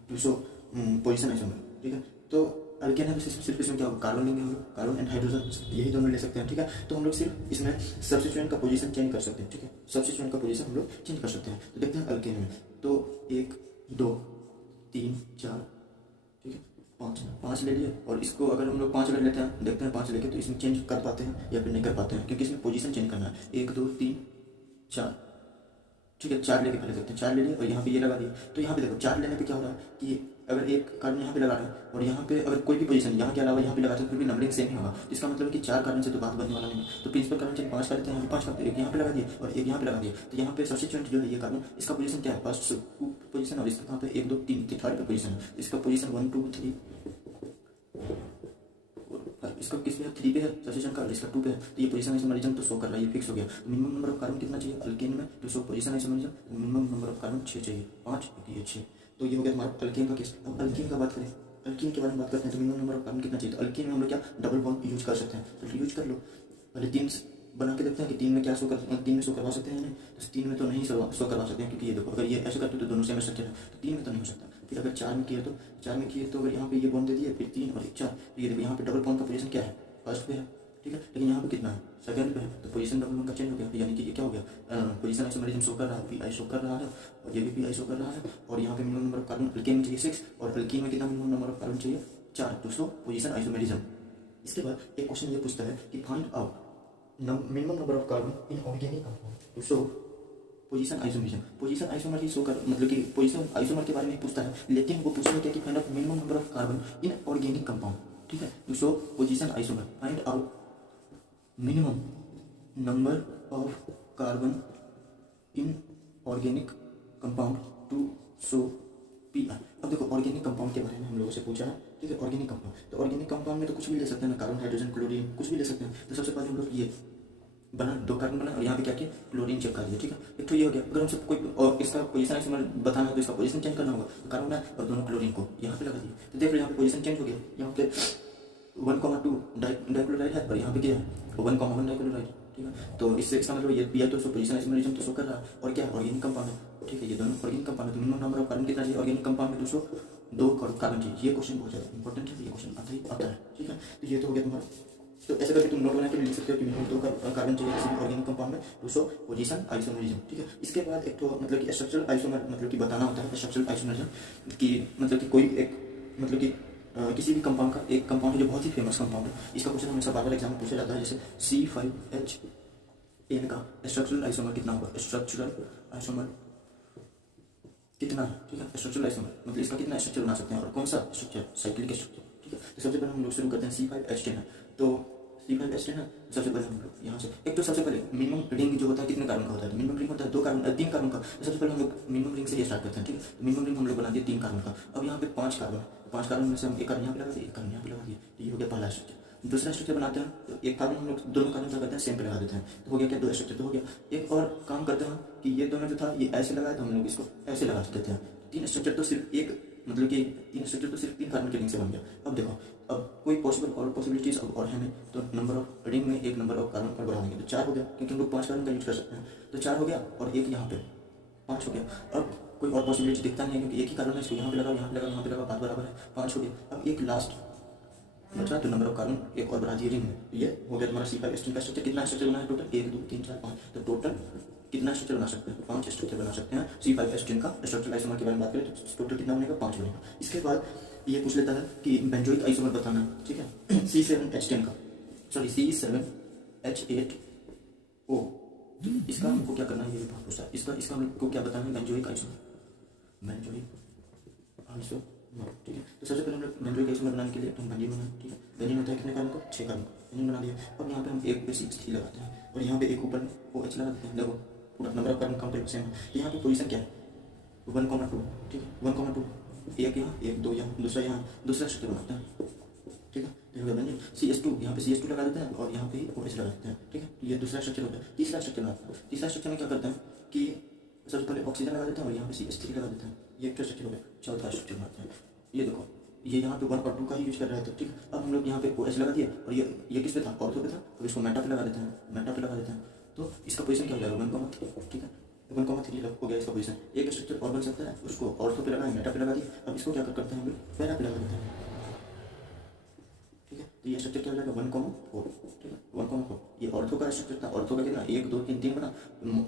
to show position isomer, ठीक है। तो अल्केन है, सिर्फ इसमें क्या होगा, कार्बन लेंगे हम लोग, कार्बन एंड हाइड्रोजन यही दोनों ले सकते हैं, ठीक है। तो हम लोग सिर्फ इसमें सब्स्टिट्यूएंट का पोजीशन चेंज कर सकते हैं, ठीक है, सब्स्टिट्यूएंट का पोजीशन हम लोग चेंज कर सकते हैं। तो देखते हैं अल्केन में, तो 1 2 3 4, ठीक है, 5 ले लिए। और इसको अगर हम लोग 5 अगर लेते हैं, देखते हैं 5 लेके तो इसमें चेंज कर पाते हैं या फिर नहीं कर पाते हैं, क्योंकि इसमें पोजीशन चेंज करना है। 1 2 3 4, ठीक है, 4 लेके पहले देखते हैं, 4 ले लिए और यहाँ पे ये लगा दिए। तो यहाँ पे देखो 4 लेने पे क्या हो रहा है कि अगर एक कार्बन यहाँ पे लगा रहा है और यहाँ पे अगर कोई भी पोजीशन यहाँ के अलावा यहाँ पे लगाते हैं, फिर भी नंबरिंग सेम ही होगा। तो इसका मतलब है कि 4 कार्बन से तो बात बनने वाला नहीं है। तो प्रिंसिपल कार्बन चेन 5 का लेते हैं, यहाँ पे 5 का, एक यहाँ पे लगा दिए और एक यहाँ पे लगा दिए। तो यहाँ पे सब्स्टिट्यूएंट जो है ये कार्बन, इसका पोजीशन क्या है, फर्स्ट पोजीशन, और इसका कहाँ पे 1 2 3 थर्ड पे पोजीशन है। इसका पोजीशन 1 2 3, इसका किस पे है, 3 पे है सब्स्टिट्यूएंट का, और इसका 2 पे है। तो ये पोजीशन आइसोमरिज्म तो शो कर रहा है, ये फिक्स हो गया। तो मिनिमम नंबर ऑफ कार्बन कितना चाहिए अल्केन में to show position isomerism, minimum number of carbon 6 चाहिए, 5 ये 6। तो ये हो गया हमारा अल्केन का केस। अब अल्कीन का बात करें, अल्कीन के बारे में बात करते हैं। तो मिनिमम नंबर ऑफ कार्बन कितना चाहिए, तो अल्कीन में हम लोग क्या डबल बॉन्ड यूज कर सकते हैं, तो यूज कर लो। पहले 3 बना के देखते हैं कि 3 में क्या शो कर, 3 में शो करवा सकते हैं, तो 3 में तो नहीं शो करवा सकते हैं, क्योंकि ये देखो अगर ये ऐसे करते तो दोनों सेम स्ट्रक्चर है, तो 3 में तो नहीं हो सकता। फिर अगर 4 में किए तो 4 में किए तो अगर यहाँ पे ये बॉन्ड दे दिए, फिर 3 और 1 4, तो ये देखो यहाँ पे डबल बॉन्ड का पोजीशन क्या है, फर्स्ट पे है, ठीक है, लेकिन यहाँ पे कितना है, सेकंड पे है। तो पोजीशन डबल बॉन्ड का चेंज हो गया, यानी कि ये क्या हो गया, पोजीशन आइसोमरिज्म शो कर रहा है, पी आई शो कर रहा है, और ये भी पी आई शो कर रहा है। और यहाँ पे minimum number of carbon alkane में चाहिए 6, और अल्कीन में कितना मिनिमम नंबर ऑफ कार्बन चाहिए 4, टू शो पोजीशन आइसोमरिज्म। इसके बाद एक क्वेश्चन ये पूछता है कि find out minimum number of carbon in organic compound to show position isomerism. Position isomer ही शो कर, मतलब कि पोजीशन आइसोमर के बारे में पूछता है, लेकिन वो पूछने क्या कि find out minimum number of carbon in organic compound, ठीक है, to show position isomer. Find out minimum number of carbon in organic compound to show P I. अब देखो ऑर्गेनिक कंपाउंड के बारे में हम लोगों से पूछा है, ठीक है, ऑर्गेनिक कंपाउंड। तो ऑर्गेनिक कंपाउंड में तो कुछ भी ले सकते हैं ना, कार्बन हाइड्रोजन क्लोरीन कुछ भी ले सकते हैं। तो सबसे पहले हम लोग ये बना 2 कार्बन बना और यहाँ पे क्या किया, क्लोरीन चेक कर दिया, ठीक है। एक तो ये हो गया। अगर हमसे कोई और इसका पोजीशन आइसोमर बताना है तो इसका पोजीशन चेंज करना होगा, तो कार्बन है और दोनों क्लोरीन को यहाँ पे लगा दिया। तो देख लो यहाँ पे पोजीशन चेंज हो गया, यहाँ पे 1,2 डाइक्लोराइड है और यहाँ पे क्या है 1,1 डाइक्लोराइड, ठीक है। तो इससे इसका मतलब ये पी आई तो पोजीशन आइसोमरिज्म तो शो कर रहा है, और क्या ऑर्गेनिक कंपाउंड है, ठीक है, ये दोनों ऑर्गेनिक कंपाउंड है। तो मिनिमम नंबर ऑफ कार्बन कितना चाहिए ऑर्गेनिक कंपाउंड में, 202 कार्बन चाहिए। ये क्वेश्चन बहुत ज़्यादा इंपॉर्टेंट है, ये क्वेश्चन आता है, ठीक है। तो ये तो हो गया तुम्हारा। तो ऐसे करके तुम नोट बना के लिख सकते हो कि मिनिमम 2 कार्बन चाहिए किसी भी ऑर्गेनिक कंपाउंड में टू शो पोजीशन आइसोमरिज्म, ठीक है। इसके बाद एक तो मतलब कि स्ट्रक्चरल आइसोमर, मतलब कि बताना होता है स्ट्रक्चरल आइसोमरिज्म की, मतलब कि कोई एक मतलब कि किसी भी कंपाउंड का एक कंपाउंड है जो बहुत ही फेमस कंपाउंड है। इसका क्वेश्चन हमेशा बार बार एग्जाम में पूछा जाता है, जैसे C5H10 का स्ट्रक्चरल आइसोमर कितना होगा, स्ट्रक्चरल आइसोमर कितना है, ठीक है, स्ट्रक्चरल आइसोमर मतलब इसका कितना स्ट्रक्चर बना सकते हैं और कौन सा स्ट्रक्चर, साइक्लिक स्ट्रक्चर, ठीक है। तो सबसे पहले हम लोग शुरू करते हैं C5H10 है। तो C5H10 है, सबसे पहले हम लोग यहाँ से एक तो सबसे पहले मिनिमम रिंग जो होता है कितने कार्बन का होता है, मिनिमम रिंग होता है 2 कार्बन 3 कार्बन का। तो सबसे पहले हम लोग मिनिमम रिंग से ही स्टार्ट करते हैं, ठीक है। तो मिनिमम रिंग हम लोग बना दिए 3 कार्बन का। अब यहाँ पे 5 कार्बन, 5 कार्बन में से हम एक कार्बन यहाँ पे लगा दिए, एक कार्बन यहाँ पे लगा दिए, तो ये हो गया पहला स्ट्रक्चर। दूसरा स्ट्रक्चर बनाते हैं, तो एक कार्बन हम लोग दोनों कार्बन क्या करते हैं सेम पे लगा देते हैं, तो हो गया क्या 2 स्ट्रक्चर तो हो गया। एक और काम करते हैं कि ये दोनों जो था ये ऐसे लगाया तो हम लोग इसको ऐसे लगा देते हैं। 3 स्ट्रक्चर तो सिर्फ एक मतलब कि 3 स्ट्रक्चर तो सिर्फ 3 कार्बन के रिंग से बन गया। अब देखो अब कोई पॉसिबल और पॉसिबिलिटीज अब और है नहीं, तो नंबर ऑफ रिंग में एक नंबर ऑफ कार्बन और बढ़ा देंगे, तो 4 हो गया, क्योंकि हम लोग 5 कार्बन का यूज कर सकते हैं। तो 4 हो गया और एक यहाँ पे 5 हो गया। अब कोई और पॉसिबिलिटी दिखता नहीं है, क्योंकि एक ही कार्बन है, इसको यहाँ पे लगा, यहाँ पे लगा, यहाँ पे लगा, बात बराबर है, 5 हो गया। अब एक लास्ट बचा, तो नंबर ऑफ कार्बन एक और बढ़ा दिए रिंग में, ये हो गया तुम्हारा C5H10 का स्ट्रक्चर। कितना स्ट्रक्चर बना है टोटल, 1 2 3 4 5, तो टोटल कितना स्ट्रक्चर बना सकते हैं, 5 स्ट्रक्चर बना सकते हैं। C5H10 का स्ट्रक्चरल आइसोमर के बारे में बात करें तो टोटल कितना बनेगा, 5 बनेगा। इसके बाद ये पूछ लेता है कि बेंजोइक आइसोमर बताना है, ठीक है। C7H10 का, सॉरी C7H8 ओ, तो इसका हमको क्या करना है, ये भी बहुत पूछता है। इसका हमको क्या बताना है, बेंजोइक आइसोमर, बेंजोइक आइसोमर, ठीक है। तो सबसे पहले हम लोग बेंजोइक आइसोमर बनाने के लिए तो बेंजीन बनाए, ठीक है। बेंजीन होता है कितने कार्बन को, 6 कार्बन को बेंजीन बना दिया। अब यहाँ पे हम एक पे CH3 लगाते हैं और यहाँ पे एक ऊपर में OH लगा देते हैं। देखो पूरा number of carbon count same है। यहाँ पे पोजीशन क्या है, 1,2, ठीक है, 1,2, एक यहाँ, एक दो यहाँ, दूसरा यहाँ, दूसरा स्ट्रक्चर बनाते हैं, ठीक है। देखो बेंजीन CH2, यहाँ पे CH2 लगा देते हैं और यहाँ पे OH लगा देते हैं, ठीक है। ये दूसरा स्ट्रक्चर होता है। तीसरा स्ट्रक्चर बनाते हैं। तीसरा स्ट्रक्चर में क्या करते हैं कि सबसे पहले ऑक्सीजन लगा देते हैं और यहाँ पे CH3 लगा देते हैं। ये एक स्ट्रक्चर हो गया। चौथा स्ट्रक्चर बनाते हैं। ये देखो ये यहाँ पे 1 और 2 का ही यूज कर रहे थे, ठीक है। अब हम लोग यहाँ पे OH लगा दिया और ये किस पे था, ऑर्थो पे था। अब इसको मेटा पे लगा देते हैं, मेटा पे लगा देते हैं। तो इसका पोजीशन क्या हो जाएगा, 1,3, ठीक है। 1,3 हो गया इसका पोजीशन। एक स्ट्रक्चर और बन सकता है, उसको ऑर्थो पे लगाए, मेटा पे लगा दिया। अब इसको क्या करते हैं हम लोग, पैरा पे लगा देते हैं, ठीक है। तो ये स्ट्रक्चर क्या हो जाएगा, 1,4, ठीक है, 1,4। ये ऑर्थो का स्ट्रक्चर था। ऑर्थो का कितना, 1 2 3 3 बना,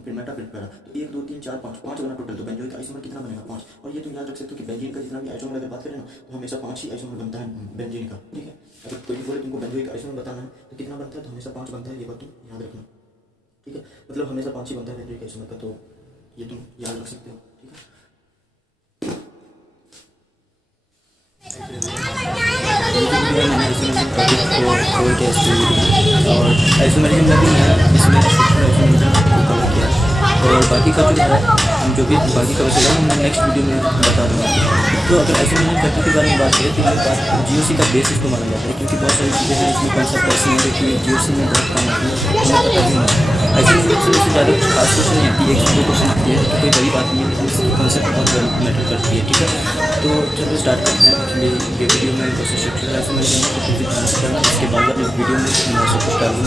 फिर मेटा फिर पैरा। तो 1 2 3 4 5 बना टोटल। तो बेंजोइक आइसोमर कितना बनेगा, 5। और ये तुम याद रख सकते हो कि बेंजीन का जितना भी आइसोमर अगर बात करें ना, तो हमेशा 5 ही आइसोमर बनता है बेंजीन का, ठीक है। अगर कोई भी बोले तुमको बेंजोइक आइसोमर बताना है तो कितना बनता है, तो हमेशा 5 बनता है। ये बात तुम याद रखना, ठीक है। मतलब हमेशा 5 ही बनता है बेंजोइक आइसोमर का, तो ये तुम याद रख सकते हो, ठीक है। और आइसोमेरिज्म में भी मैं इसमें आइसोमेरिज्म को कवर किया और बाकी का जो है हम जो भी बाकी का बचेगा मैं नेक्स्ट वीडियो में बता दूँगा। तो अगर आइसोमेरिज्म करने के बारे में बात करें तो ये बात GOC का बेस इसको माना जाता है, क्योंकि बहुत सारी चीज़ें हैं इसमें कॉन्सेप्ट ऐसी हैं कि GOC में बहुत कम आती है, हमें पता भी नहीं। आइसोमेरिज्म से ज़्यादा कुछ खास क्वेश्चन नहीं आती है, 1 2 क्वेश्चन आती है, तो कोई बड़ी बात नहीं है, लेकिन इसकी कॉन्सेप्ट बहुत बड़ी मैटर करती है, ठीक है। तो चलो स्टार्ट करते हैं। एक्चुअली ये वीडियो में प्रोसेस स्ट्रक्चर आइसोमेरिज्म को ध्यान से करना, इसके बाद वाली वीडियो में मैं सब कुछ डालूँगा।